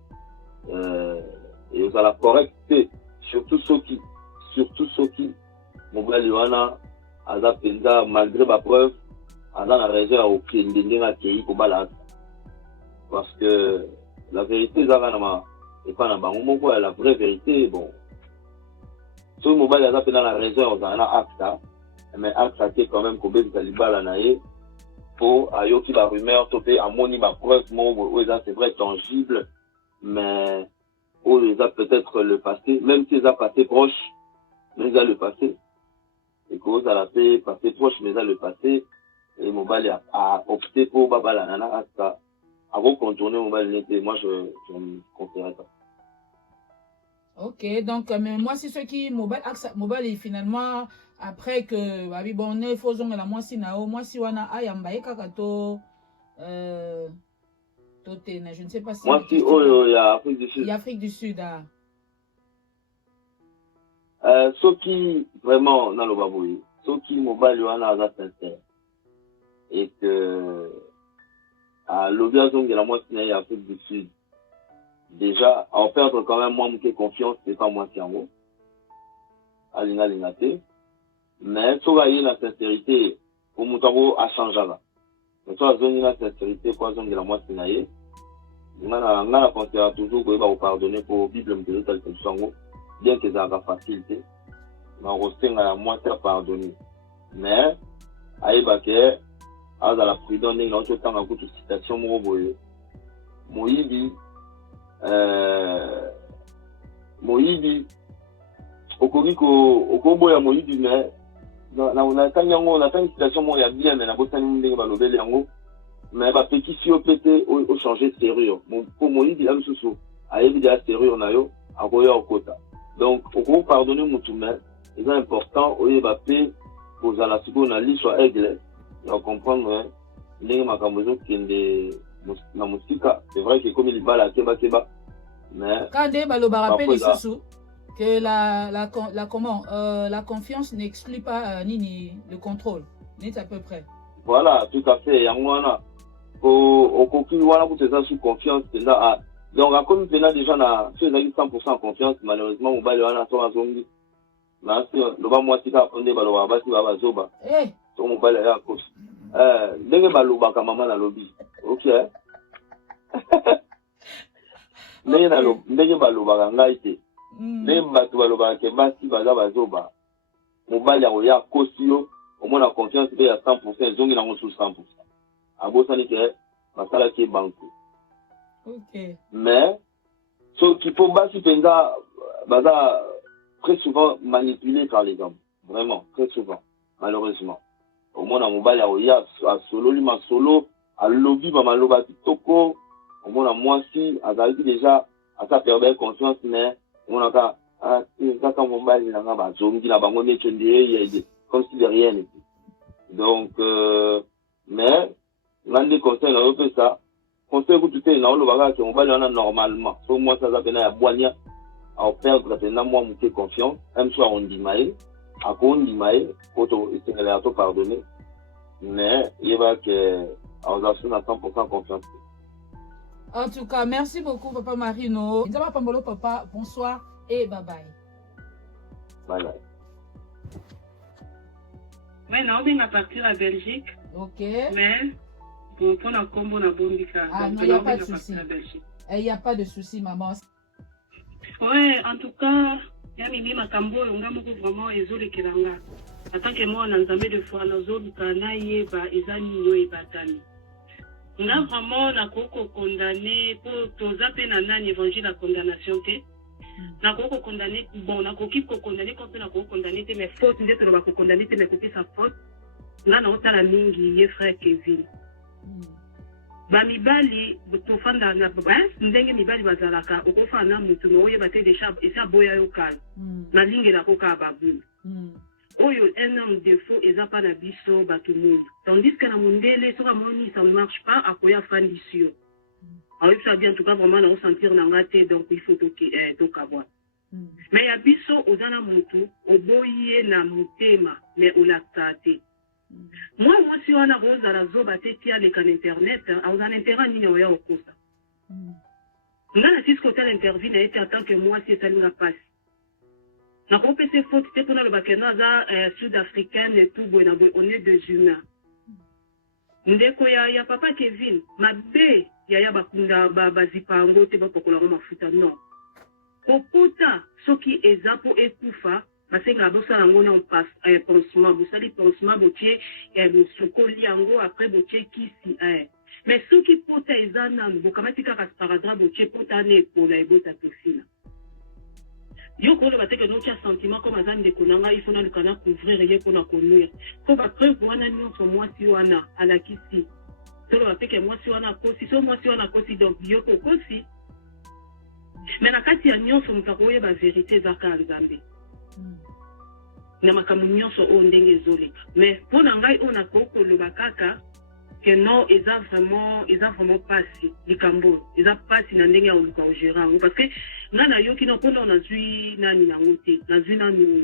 Et vous allez correcter surtout ceux qui mobile wana aza penda malgré ba preuve aza na raison au kende nga kei ko bala parce que la vérité ezaka na et pas na bango moko la vraie vérité bon so mobile aza penda na raison ozala na acta mais acta qui quand même ko bebisa libala na ye po ayoki ba rumeur to pe amoni ba preuve moko eza c'est vrai tangible mais où ils ont peut-être le passé, même s'ils ont passé proche, mais ils ont le passé. Et cause à la paix, passé proche, mais ils ont le passé. Et mobile a opté pour Baba Nana à contourner mobile n'était. Moi, je ne conseillerais pas. Ok, donc mais moi c'est ceux qui mobile finalement après que babi bon ne faisons la moi si nao moi si wana ayamba e kakato je ne sais pas si moi si il y a Afrique du Sud. Il y a Afrique du Sud ah. Ceux qui vraiment dans le babouille, ceux qui mobile wana za sincère et que à l'obligation de la moitié de l'Afrique du Sud déjà en perdre quand même moi qui confiance c'est pas moi qui en haut à l'inalité mais sur la sincérité pour moutabo a changé là mais sur la zone la sincérité quoi zone de la moitié naie on a considéré toujours que va pardonner pour Bible me dire tel que sango bien que ça va facilité mais on reste à la moitié pardonner mais aïba que à la prudence n'est l'autre temps à toute citation mo boye moyibi moyibi okobo ya moyibi mais na kanyango na tani situation mo ya bien mais na botani ndenge balobeli yango mais ba pétition pété au changer serrure pour moyibi am susu ayebi ya serrure na yo akoya okota donc oko pardonner mutu mais c'est important oyeba pe pour la seconde li soit aigle on comprendre ndenge makambo ezokende na musika c'est vrai que comme il bala keba mais quand baloba rappelle lisusu que la confiance n'exclut pas ni le contrôle n'est à peu près voilà tout à fait yango wana au coquille wana pour ça sous confiance là donc comme pena déjà na fait 100% confiance malheureusement on bala wana so azongi na lo ba moi tika onde baloba basi baba zoba to mo bala ya coach ndenge baloba ka mama na lobby OK ndenge baloba ngai te ndenge bato baloba ke basi baza bazoba mobali ya kosio omona confiance pe ya 100% zongi na sous 100% abosani ke basala ke banque OK mais ce qui peut basi penza baza très souvent manipulé par les hommes vraiment très souvent malheureusement omona mobali ya solo lui ma solo à lobby ba maloba kitoko omona mwasi azali déjà à sa perdre confiance mais on a quand mobali na ba zongi na bango netendé comme si de rien n'était donc mais ngandi conseil na yope ça conseil que tout est na lo baga que mobali wana normalement so moi ça za pena ya boania à perdre pena moi muke confiance même soit on dit maï à kondi maï auto essayer à to pardonner mais il va que on a 100% confiance. En tout cas, merci beaucoup, Papa Marino. Nzaba Pambolo, papa, bonsoir et bye bye. Bye bye. Ouais, non, on va partir à Belgique. Ok. Mais Pour la combo, na bombika. Ah non, il n'y a pas de souci. Il n'y a pas de souci, maman. Ouais, en tout cas, il y a Mimi Makambo, on a vraiment les Kelanga. En tant que moi, on a jamais de fois, nos autres, Kanaïe, Ezani, et Batani. On a vraiment la coco condamné pour tous appels à l'évangile la condamnation. Na coco condamné, bon, na coco condamné, quand on a coco condamné, mais faute, on dit que l'on va condamner, mais côté sa faute. Là, on a la mingi, frère Kevin. Mibali, tofanda na ndenge mibali bazalaka, okofana mutu no oyeba te déjà esa boya yokala. Na linge na koka babu. Oyo un défaut eza pas na biso batu mundu. Tandis que na mundele soka moni ça ne marche pas akoya fandisio. Alors ça bien en tout cas vraiment na sentir na ngate donc il faut tokawa. Mais ya biso ozana mutu oboye na mutema mais olakate. Moi si on a rose à la zoba tetia avec un internet, on a un intérêt ni au ya okosa. Ngana si côté l'interview na été en tant que moi si ça nous a passé. Na ko pese faute te pona le bakena za sud-africaine et tout bon on est deux humains. Ndeko ya papa Kevin, mabe ya bakunda bazipango te bapokola mafuta non. Kopota soki ezapo ekufa basenga bosala ngo na pansement bosali pansement botie bosokoli yango après botie kisi mais soki pota eza nanu bokamati kaka sparadrap botie pota na epola ebota tosila yo koloba te ke notia sentiment comme aza ndeko na ngai ifo naluka na couvrir ye mpona konuire po bapreuve wana nyonso mwasi wana alakisi toloba te ke mwasi wana akosi so mwasi wana akosi donc yo kokosi mais na kati ya nyonso moto akoyeba vérité ezaka ya nzambe na makambo nyonso oyo ndenge ezoleka mais mpo na ngai oyo nakokoloba kaka ke non eza vraiment pasi likambo eza pasi na ndenge ya oluka ogéra yango parce que nga nayoki no mpona nazwi nani nango te nazwi nanu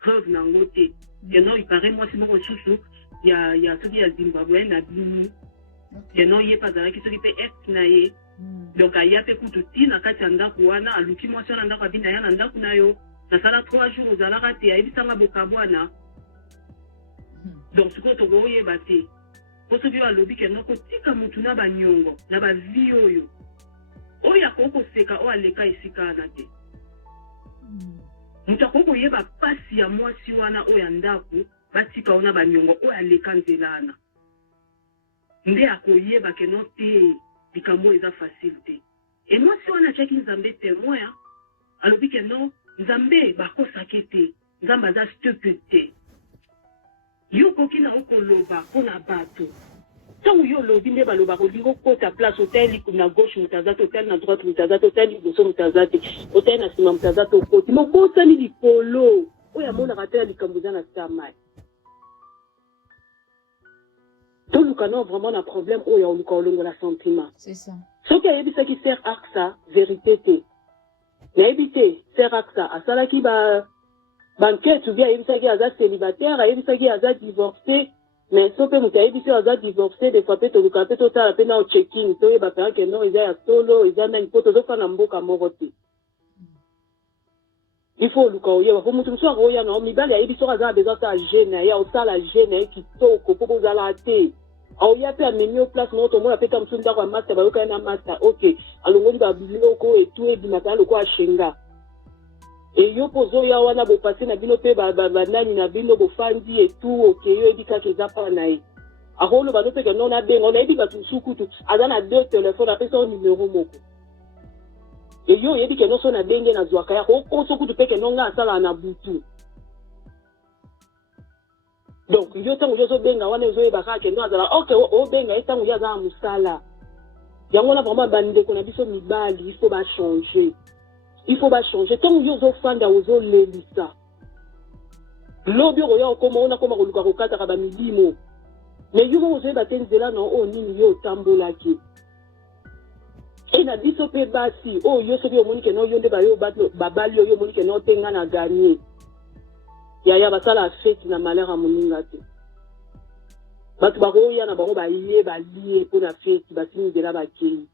preuve nango te ke non ipare mwasi moko susu ya soki ya zimbabwe na bini ke non ye mpe azalaki soki mpe ex na ye donc aya mpe kutu ti na kati ya ndako wana aluki mwasi wana ndako abina ya na ndako na yo nasala 3 jours ozalaka te ayebisanga bokabwana donc sikoyo tokoyeba te po soki oyo alobi ke noko tika motu na banyongo na bavi oyo akoki koseka oyo aleka esika wana te moto akoki koyeba pasi ya mwasi wana oyo ya ndako batika ona banyongo oyo aleka nzela wana nde akoyeba ke no te likambo eza facile te e mwasi wana atiaki nzambe témoin alobi ke no nzambe bakosaki te nzambe aza stupide te yo koki na okoloba mpona bato ntango yo olobi nde balobaka olingi okota place otali na gauche moto aza te otali na droite moto aza te otali liboso moto aza te otali na nsima moto aza te okoti mokosani likolo oyo amonaka te na likambo eza na samai toluka no vraiment na problème oyo oluka olongola sentiment soki ayebisaki ser aksa vérité te nayebi te ser aksa asalaki banquete ou bien ayebisaki aza célibataire ayebisaki aza divorcé mais so mpe moto ayebisi aza divorcé des fois mpe toluka mpe totala mpe na ochecking toyeba mpenake no eza ya solo eza nani mpo tozofana mboka moko te il faut oluka oyeba po moto mosusu akoya nao mibali ayebi soko aza na besoin asala gene na ye osala gene na ye kitoko mpo bozala te aoya mpe amemi o place moko tomona mpe ta mosusu ndako ya master bayokani na master ok alongoli babiloko etu ebimaka na loko ashenga eyo mpo ozoya wana bopase na bino mpe banani na bino bofandi etu oke yo eyebi kaka eza mpa na ye akoloba no mpeke no nabenga nayebi bato mosusu kutu aza na 2 telefone apesa o numero moko eyo oyebi ke noso na ndenge nazwaka yako okoso kutu mpeke no nga asalaka na butu donc yo ntango yo ozobenga wana ozoyeba kaka kendo azala ok obenga ye ntango yo aza na mosala yango wana vraiment bandeko na biso mibali il faut bachanger ntango yo ozofanda ozolelisa lobi okoya okoma ona koma koluka kokataka bamilimo mais yo moko ozoyeba te nzela na oyo nini yo otambolaki e na biso mpe basi oyo yo soki omoni ke no yo nde bayo babali oyo omoni ke no te nga na gagné yaya basala fete na malheur ya moninga te bato bakoya na bango baye balie mpo na fete basimi nzela bakei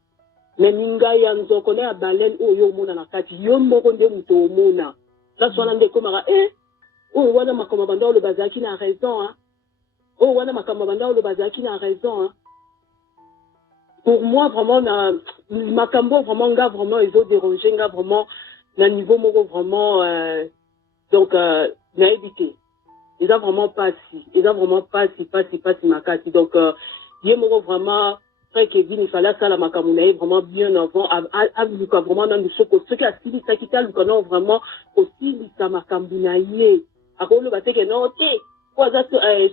me mingai ya nzoko na ya balene oyo omona na kati yo moko nde moto omona place wana nde ekomaka oyo wana makambo banda olo bazalaki na raison oyo wana makambo banda olo bazalaki na raison pour moi vraiment na makambo vraiment nga vraiment ils ont dérangé nga vraiment na niveau moko vraiment donc na évité ils ont vraiment pas si makati donc yé moko vraiment frère Kevin il fallait ça la makambo na vraiment bien avant à luka vraiment dans le soko ce qui a stylé ça qui t'a luka non vraiment aussi lisa makambo na yé akolo bateke non té kwaza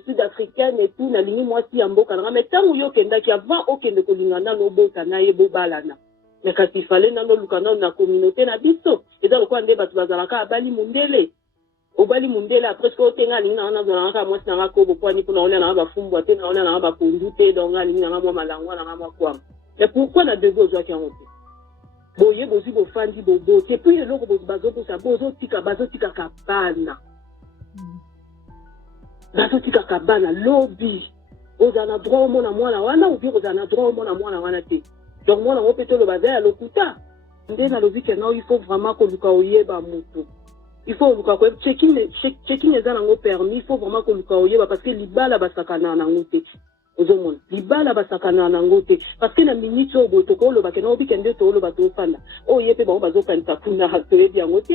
sud-africaine et tout na lingi mwasi ya mboka na mais tango yo kendaki avant okende kolingana no bota na ye bobalana mais kasi fallait na no lukana na communauté na biso eza lokwa nde batu bazalaka abali mundele obali mundele après que otenga lingi na na ka mwasi na ko bopwani pona ona na ba fumbwa te na ona na ba kondute donc lingi na mwa malangwa na mwa kwa mais pourquoi na de besoin qui en boye bozi bo fandi bobo et puis le logo bazo pour ça bozo tika kabana bazotika kabana lobby ozana droit au mona mwana wana ou bien ozana droit au mona mwana wana te donc mwana ngo peto le bazaya ya lokuta nde na lobby que non il faut vraiment que luka oyeba mutu il faut luka ko checking eza nango permis il faut vraiment que luka oyeba parce que libala basakana nango te ozomona libala basakana nango te parce que na minute o boto ko lo bakena obi kende to lo bato fanda o yepe ba bazokanta kuna hatebi yango te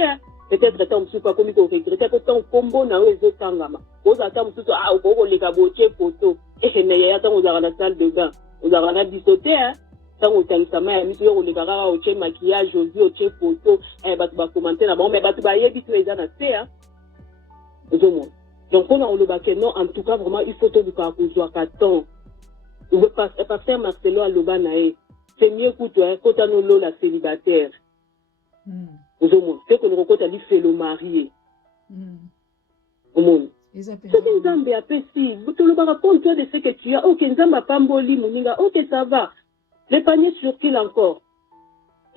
peut-être tant mususu pas comme ko regretter que tant combo na ozo tangama oza tant mususu oko leka boche photo mais ya tant oza na salle de bain oza na bisoté tant otangisa ma miso yo leka kaka oche maquillage ozi oche photo batu ba commenter na bon mais batu ba yebi tu eza na te ozomo donc on a le baquet non en tout cas vraiment il faut tout ka kozwa ka temps on veut pas passer Marcelo à loba nae c'est mieux que toi quand on lo la célibataire c'est que nous rencontrons lui fait le marié. Au monde. C'est une zambe à pessi. Vous te le racontes toi de ce que tu as. Ok, nzamba pamboli muninga. Ok, ça va. Les paniers sur qui encore?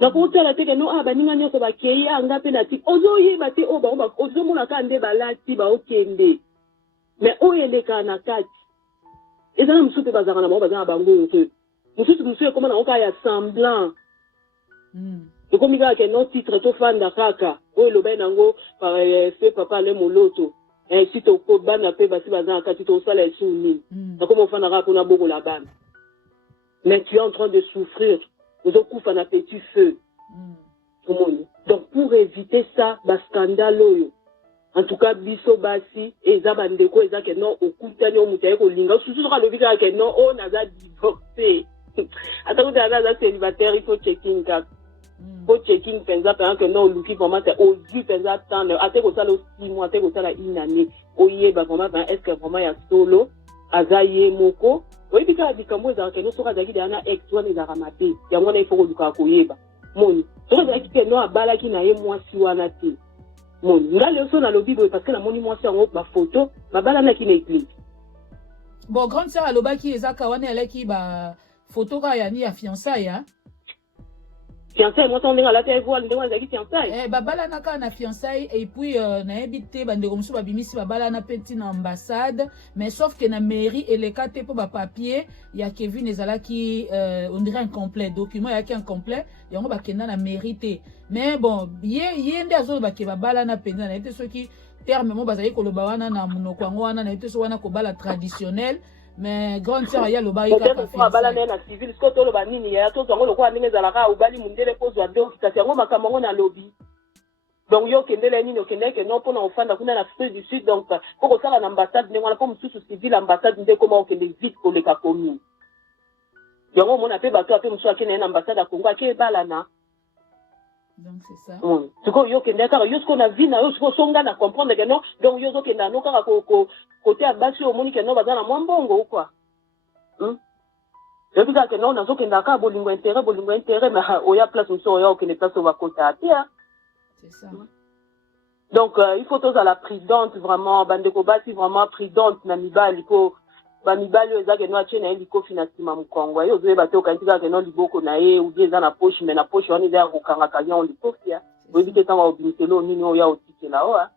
Na koto la teke no baninga nyoso ba kei anga pe na ti. Ozo ye ba te o ba ozo mona ka nde balati ba okende. Mais o yele ka na kati. Ezana msupe bazanga na bazanga bango nto. Msupe comment na oka ya semblant. Et comme il y a un autre titre, tout fan d'Akaka, où le ben nango par fait papa le moloto. Et si tu peux ban à paix, basi bazan akati ton salaire souni. Donc comme on fan d'Akaka, on a beaucoup la ban. Mais tu es en train de souffrir. Vous avez coup fan à petit feu. Donc pour éviter ça, bas scandale en tout cas biso basi et zabandeko et que non au kutani au mutaye ko linga sous sera le vika que non on a divorcé. Attends que tu célibataire il faut checking cap. Faut checking penza pendant que non luki vraiment c'est au du penza temps ate ko sala 6 mois ate ko sala une année oye ba vraiment est-ce que vraiment ya solo azaye moko oyi bika bikambo za que no soka zaki dana ex one za ramaté ya mona il faut ko luka ko yeba moni soka zaki que no abala ki na ye mwasi wana te moni ngale so na lobi parce que na moni mwasi yango ba photo ba bala na ki na église bon grande sœur alobaki ezaka wana eleki ba photo ka ya ni ya fiançailles hein. Fiançailles, moi, on est à la télé, on est à fiançailles. Babala na ka na fiançailles et puis na ebité bande comme ça babimisi babala na petit na ambassade mais sauf que na mairie et les quatre pour ba papier il y a Kevin ezala qui on dirait incomplet document ya qui incomplet yango ba kenda na mairie mais bon ye nde azo ba ke babala na penda na été ceux qui terme mo bazali ko loba wana na munoko yango wana na été so wana ko bala traditionnel. Mais grande sœur ya loba ika ka fait bala na civil ce que to loba nini ya to zongo lokwa ndenge zalaka ubali mundele kozwa do kitasi yango makambo na lobby donc yo kendele nini okende ke non pona ofanda kuna na Afrique du Sud donc ko sala na ambassade ndenge wana comme sous civil ambassade ndeko comment okende vite ko leka commune yango mona pe bato ape muso akene na ambassade ya Congo ke bala na donc c'est ça ce que yo kende ka yo ce qu'on a vu na yo ce que songa na comprendre que non donc yo zo kenda no kaka ko côté à basi au moni que non bazana mwambongo ou quoi je veux dire que non nazo kenda ka bolingo intérêt mais oya place muso oya okende place au côté à terre c'est ça donc il faut tous à la prudente vraiment bandeko basi vraiment prudente na mibali ko ba mibali ezake no achena eliko financement mukongo yo zo ba to kantika ke no liboko na ye ou bien na poche mais na poche on est derrière ko kanga kazion likofia oui bité tant au bimitelo nini oya otikela oa.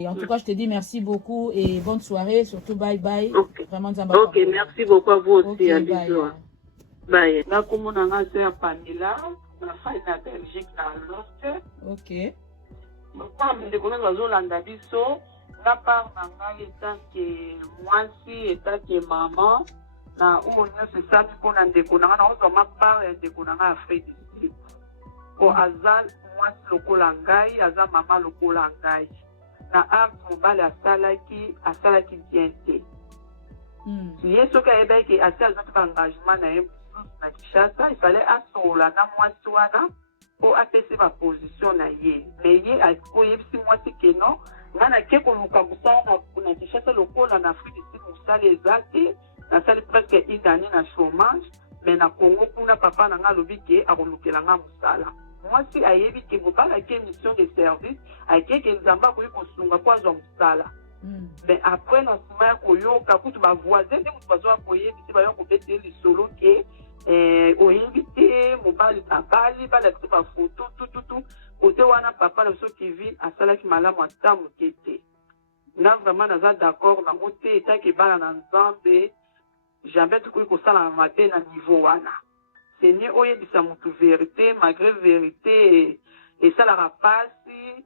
Et en tout cas, je te dis merci beaucoup et bonne soirée. Surtout, bye bye. Okay. Vraiment, ok, merci beaucoup à vous aussi. Okay, à bisous. Bye. Là, comme on a un Pamela, la faille de la Belgique, à l'Ost. Ok. Comme de connaître la Zolanda Bisso, la part d'un état que moi aussi, état que maman, na oyo nyonso esali mpona ndeko na nga naozwa mapart ya ndeko na nga Afrique du Sud po aza mwasi lokola ngai aza mama lokola ngai na art mobali asalaki bien te ye soki ayebaki asi azwaki baengagement na ye mosusu na Kinshasa ifale asola na mwasi wana po apesi baposition na ye me ye oyebisi mwasi keno nga nake koluka mosala na Kinshasa lokola na Afrique du Sud mosala eza te nasali presque une année na chômage me na Congo kuna papa na nga alobi ke akolukela nga mosala mwasi ayebi ke bobalaki émission de service ayeke nzambe akoki kosunga po azwa mosala mais après na nsima ya koyoka kutu bavoisin nde moto bazwa koyebisi bayo kobete ye lisolo ke oyembi te mobali abali balakisi bafoto tututu kote wana papa na biso Kevin asalaki malamu ata moke te nga vraiment naza d'accord nango te etaki ebala na nzambe jamais tokoki kosala mabe na niveau wana seigneur oyebisa motu vérité malgré vérité esalaka pasi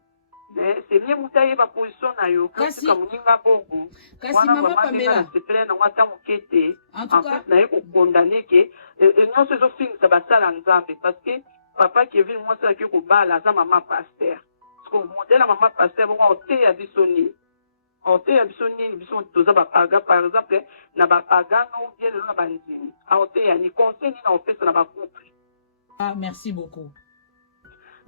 seigneur motu ayeba position na yo kotika moninga bongo wana vraiment ndenge nasepele nango ata moke te en fait naye kokondane ke nyonso ezofingisa basala nzambe parce que papa Kevin mwasi alaki kobala aza mama paster parce que modele ya mama paster bongo oteya biso nini aoteya biso nini biso toza bapaga par exemple na bapaga no bien lelo na bandimi aoteya ni conseil nini aopesa na bacouple. Merci beaucoup.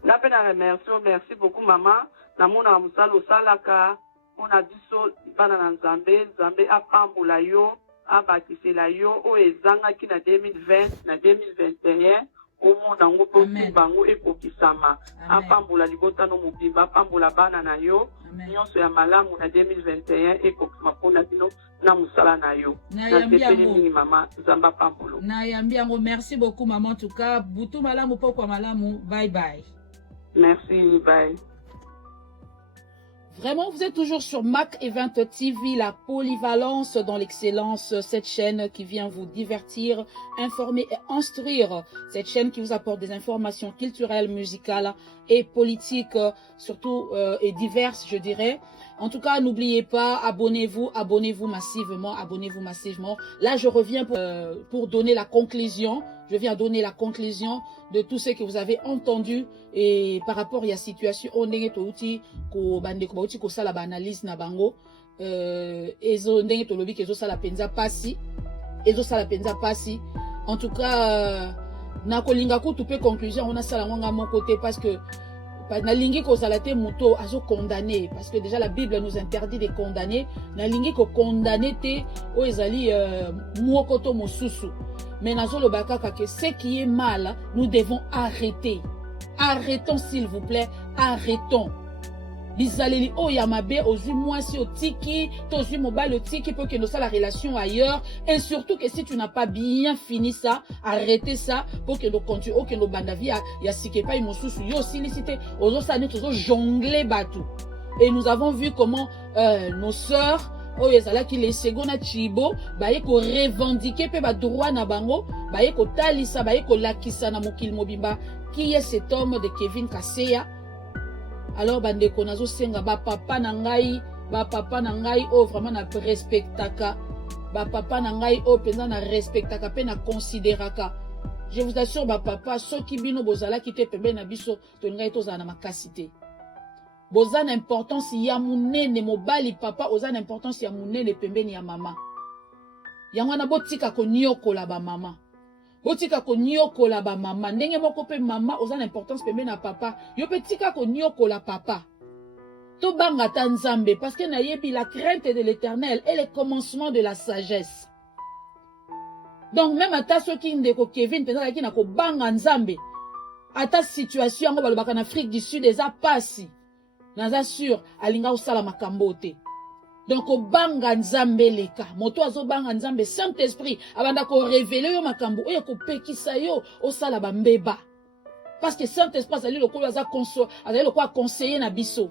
nga mpe na remercie merci beaucoup mama namona mosala osalaka mpona biso bana na nzambe nzambe apambola yo abakisela yo oyo ezangaki na 2020 na 2021 omona ngo mpe bango ekokisama apambola libota no mobimba apambola bana na yo nyonso ya malamu na 2021 ekokisama mpona bino na mosala na yo nasepeli mingi mama nzambe apambolo nayambi yango merci beaucoup mama en tout cas butu malamu pokwa malamu bye bye. Merci, bye. Vraiment, vous êtes toujours sur Mac Event TV, la polyvalence dans l'excellence, cette chaîne qui vient vous divertir, informer et instruire. Cette chaîne qui vous apporte des informations culturelles, musicales et politiques, surtout et diverses, je dirais. En tout cas, n'oubliez pas, abonnez-vous massivement, abonnez-vous massivement. Là, je reviens pour donner la conclusion. Je viens donner la conclusion de tout ce que vous avez entendu et par rapport à la situation on est touti ko bande ko bauti ko sala ba analyse na bango ezo ndenge to lobi ke zo sala penza pasi en tout cas na kolinga ku tupe conclusion on a sala ngonga mon côté parce que na lingi ko sala te muto azo condamné parce que déjà la Bible nous interdit de condamner na lingi ko condamné te o ezali muokoto mosusu. Mais que ce qui est mal, nous devons arrêter. Arrêtons s'il vous plaît, arrêtons. Bizaleli o yamabe ozu mwasi o tiki, tozu mobile o tiki pour que nous fasse la relation ailleurs. Et surtout que si tu n'as pas bien fini ça, arrêtez ça pour que nous continuions, que nous bandavi ya sike pa imosusu yo silicité, ozo sani tozo jongler batu. Et nous avons vu comment nos sœurs oyo ezalaki les segona chibo baye ko revendiquer pe ba droit na bango baye ko talisa baye ko lakisa na mokili mobimba qui est cet homme de Kevin Kaseya. Alors bande ko nazo senga ba papa na ngai o vraiment na respectaka ba papa na ngai o penza na respectaka pe na considéraka. Je vous assure ba papa soki bino bozala ki te pembe na biso to ngai tozana na makasité. Bozana importance ya munene mobali papa ozana importance ya munene pembeni ya mama. Yango na botika ko nyokola ba mama. Botika ko nyokola ba mama. Ndenge moko pe mama ozana importance pembeni na papa. Yo petika ko nyokola papa. To banga ta nzambe parce que na yebi la crainte de l'Éternel est le commencement de la sagesse. Donc même ata soki ndeko Kevin penza ki na ko banga nzambe. Ata situation ngo balobaka en Afrique du Sud eza pasi. Naza sûr alinga osala makambo te. Donc obanga nzambe leka moto azobanga nzambe Saint-Esprit abanda ko révéler yo makambo oyo ko pekisa yo osala bambeba parce que Saint-Esprit azali lokolo azali lokolo conseiller na biso.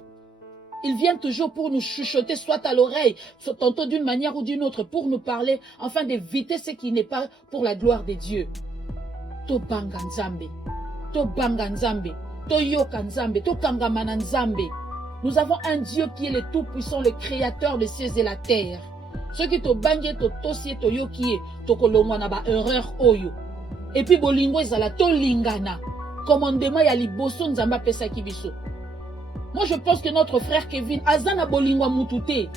Il vient toujours pour nous chuchoter soit à l'oreille soit tantôt d'une manière ou d'une autre pour nous parler afin d'éviter ce qui n'est pas pour la gloire de Dieu. To banga nzambe to yoka nzambe to kangamana nzambe. Nous avons un Dieu qui est le Tout-Puissant, le Créateur des cieux et la terre. Ce qui to bangi to tosie to yokie to kolongwa na ba erreur oyo. Et puis bolingo ezala to lingana. Commandement ya liboso nzamba pesa kibiso. Moi je pense que notre frère Kevin azana bolingwa mutute.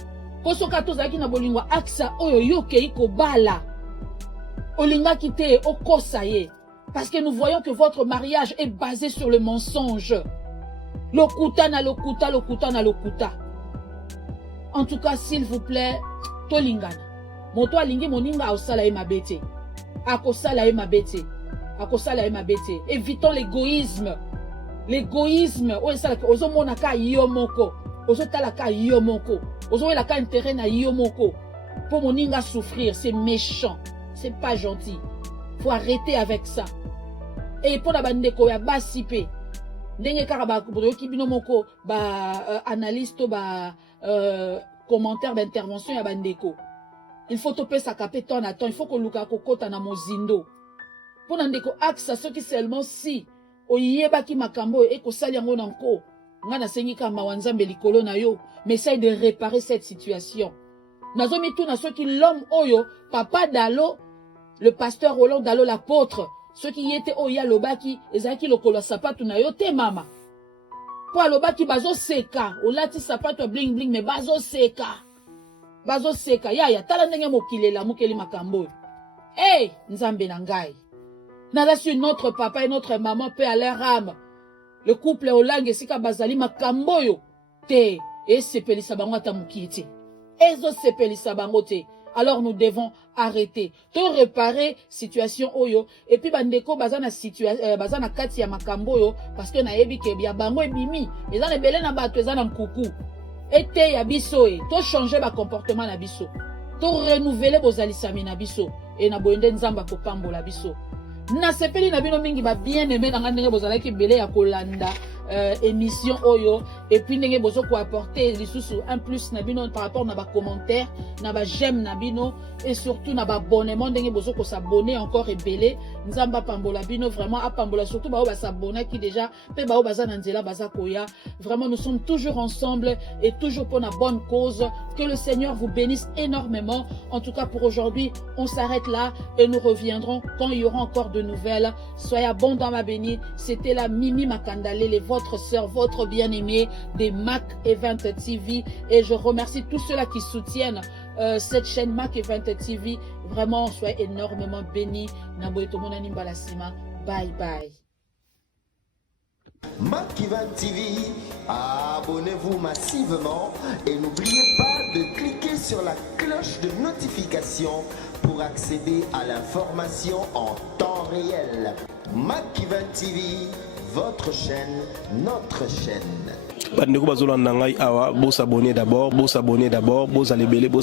Kosoka to zaki na bolingwa aksa oyo yoke iko bala. Olinga kite okosa ye. Parce que nous voyons que votre mariage est basé sur le mensonge. Lokuta na lokuta, lokuta na lokuta. En tout cas, s'il vous plaît, tolingana. Moto alingi moninga osala e mabete. Akosala e mabete. Akosala e mabete. Évitons l'égoïsme. L'égoïsme. Ozo monaka yomoko. Ozo talaka yomoko. Ozo elaka intérêt na yomoko. Pour moninga souffrir, c'est méchant. C'est pas gentil. Faut arrêter avec ça. Et pour la bandeko ya basipe. Ndenge kaka ba ki bino moko ba analyste ba commentaire d'intervention ya bandeko. Il faut topé sa capé ton à temps, il faut que luka kokota na mozindo. Pour ndeko axe ceux qui seulement si oyeba ki makambo e ko sali yango nanko. Ngana sengi ka mawanzambe likolo na yo, mais essaye de réparer cette situation. Nazomi tout na ceux qui l'homme oyo, papa Dalo, le pasteur Roland Dalo l'apôtre. Ceux qui étaient au Yalobaki, ezaki lokolo sapatu na yo te mama. Po alobaki bazo seka, olati sapatu bling bling mais bazo seka. Bazo seka, ya tala ndenge mokilela mokeli makambo. Hey, nzambe na ngai. Nada sur notre papa et notre maman paix à leur âme. Le couple olange sika bazali makambo yo te et sepelisa bango ata mukiete. Ezo sepelisa bango te. Alors nous devons arrêter, te réparer situation oyo et puis bandeko bazana situation bazana kati ya makambo yo parce que na yebi ke bia bango ebimi ezana belé na bato ezana nkuku ete ya biso e to changer ba comportement na biso to renouveler bozalisami na biso et na boende nzamba ko pambola biso na sepeli na bino mingi ba bien aimé na ngandenge bozalaki belé ya kolanda émission oyo et puis ndenge bozo ko apporter lisusu un plus na bino par rapport na ba commentaire na ba j'aime na bino et surtout na ba abonnement ndenge bozo ko s'abonner encore ebelé nzamba pambola bino vraiment apambola surtout ba s'abonner qui déjà pe ba baza na nzela baza koya vraiment nous sommes toujours ensemble et toujours pour la bonne cause. Que le Seigneur vous bénisse énormément. En tout cas pour aujourd'hui on s'arrête là et nous reviendrons quand il y aura encore de nouvelles. Soyez abondamment bénis. C'était la Mimi Makandalele, votre sœur, votre bien-aimée des Mac Event TV et je remercie tous ceux-là qui soutiennent cette chaîne Mac Event TV. Vraiment soyez énormément bénis. Bye bye. Mac Event TV, abonnez-vous massivement et n'oubliez pas de cliquer sur la cloche de notification pour accéder à l'information en temps réel. Mac Event TV, votre chaîne, notre chaîne. Bandeko bazolanda ngai awa, bo s'abonner d'abord, bo s'abonner d'abord, bo s'alebele, bo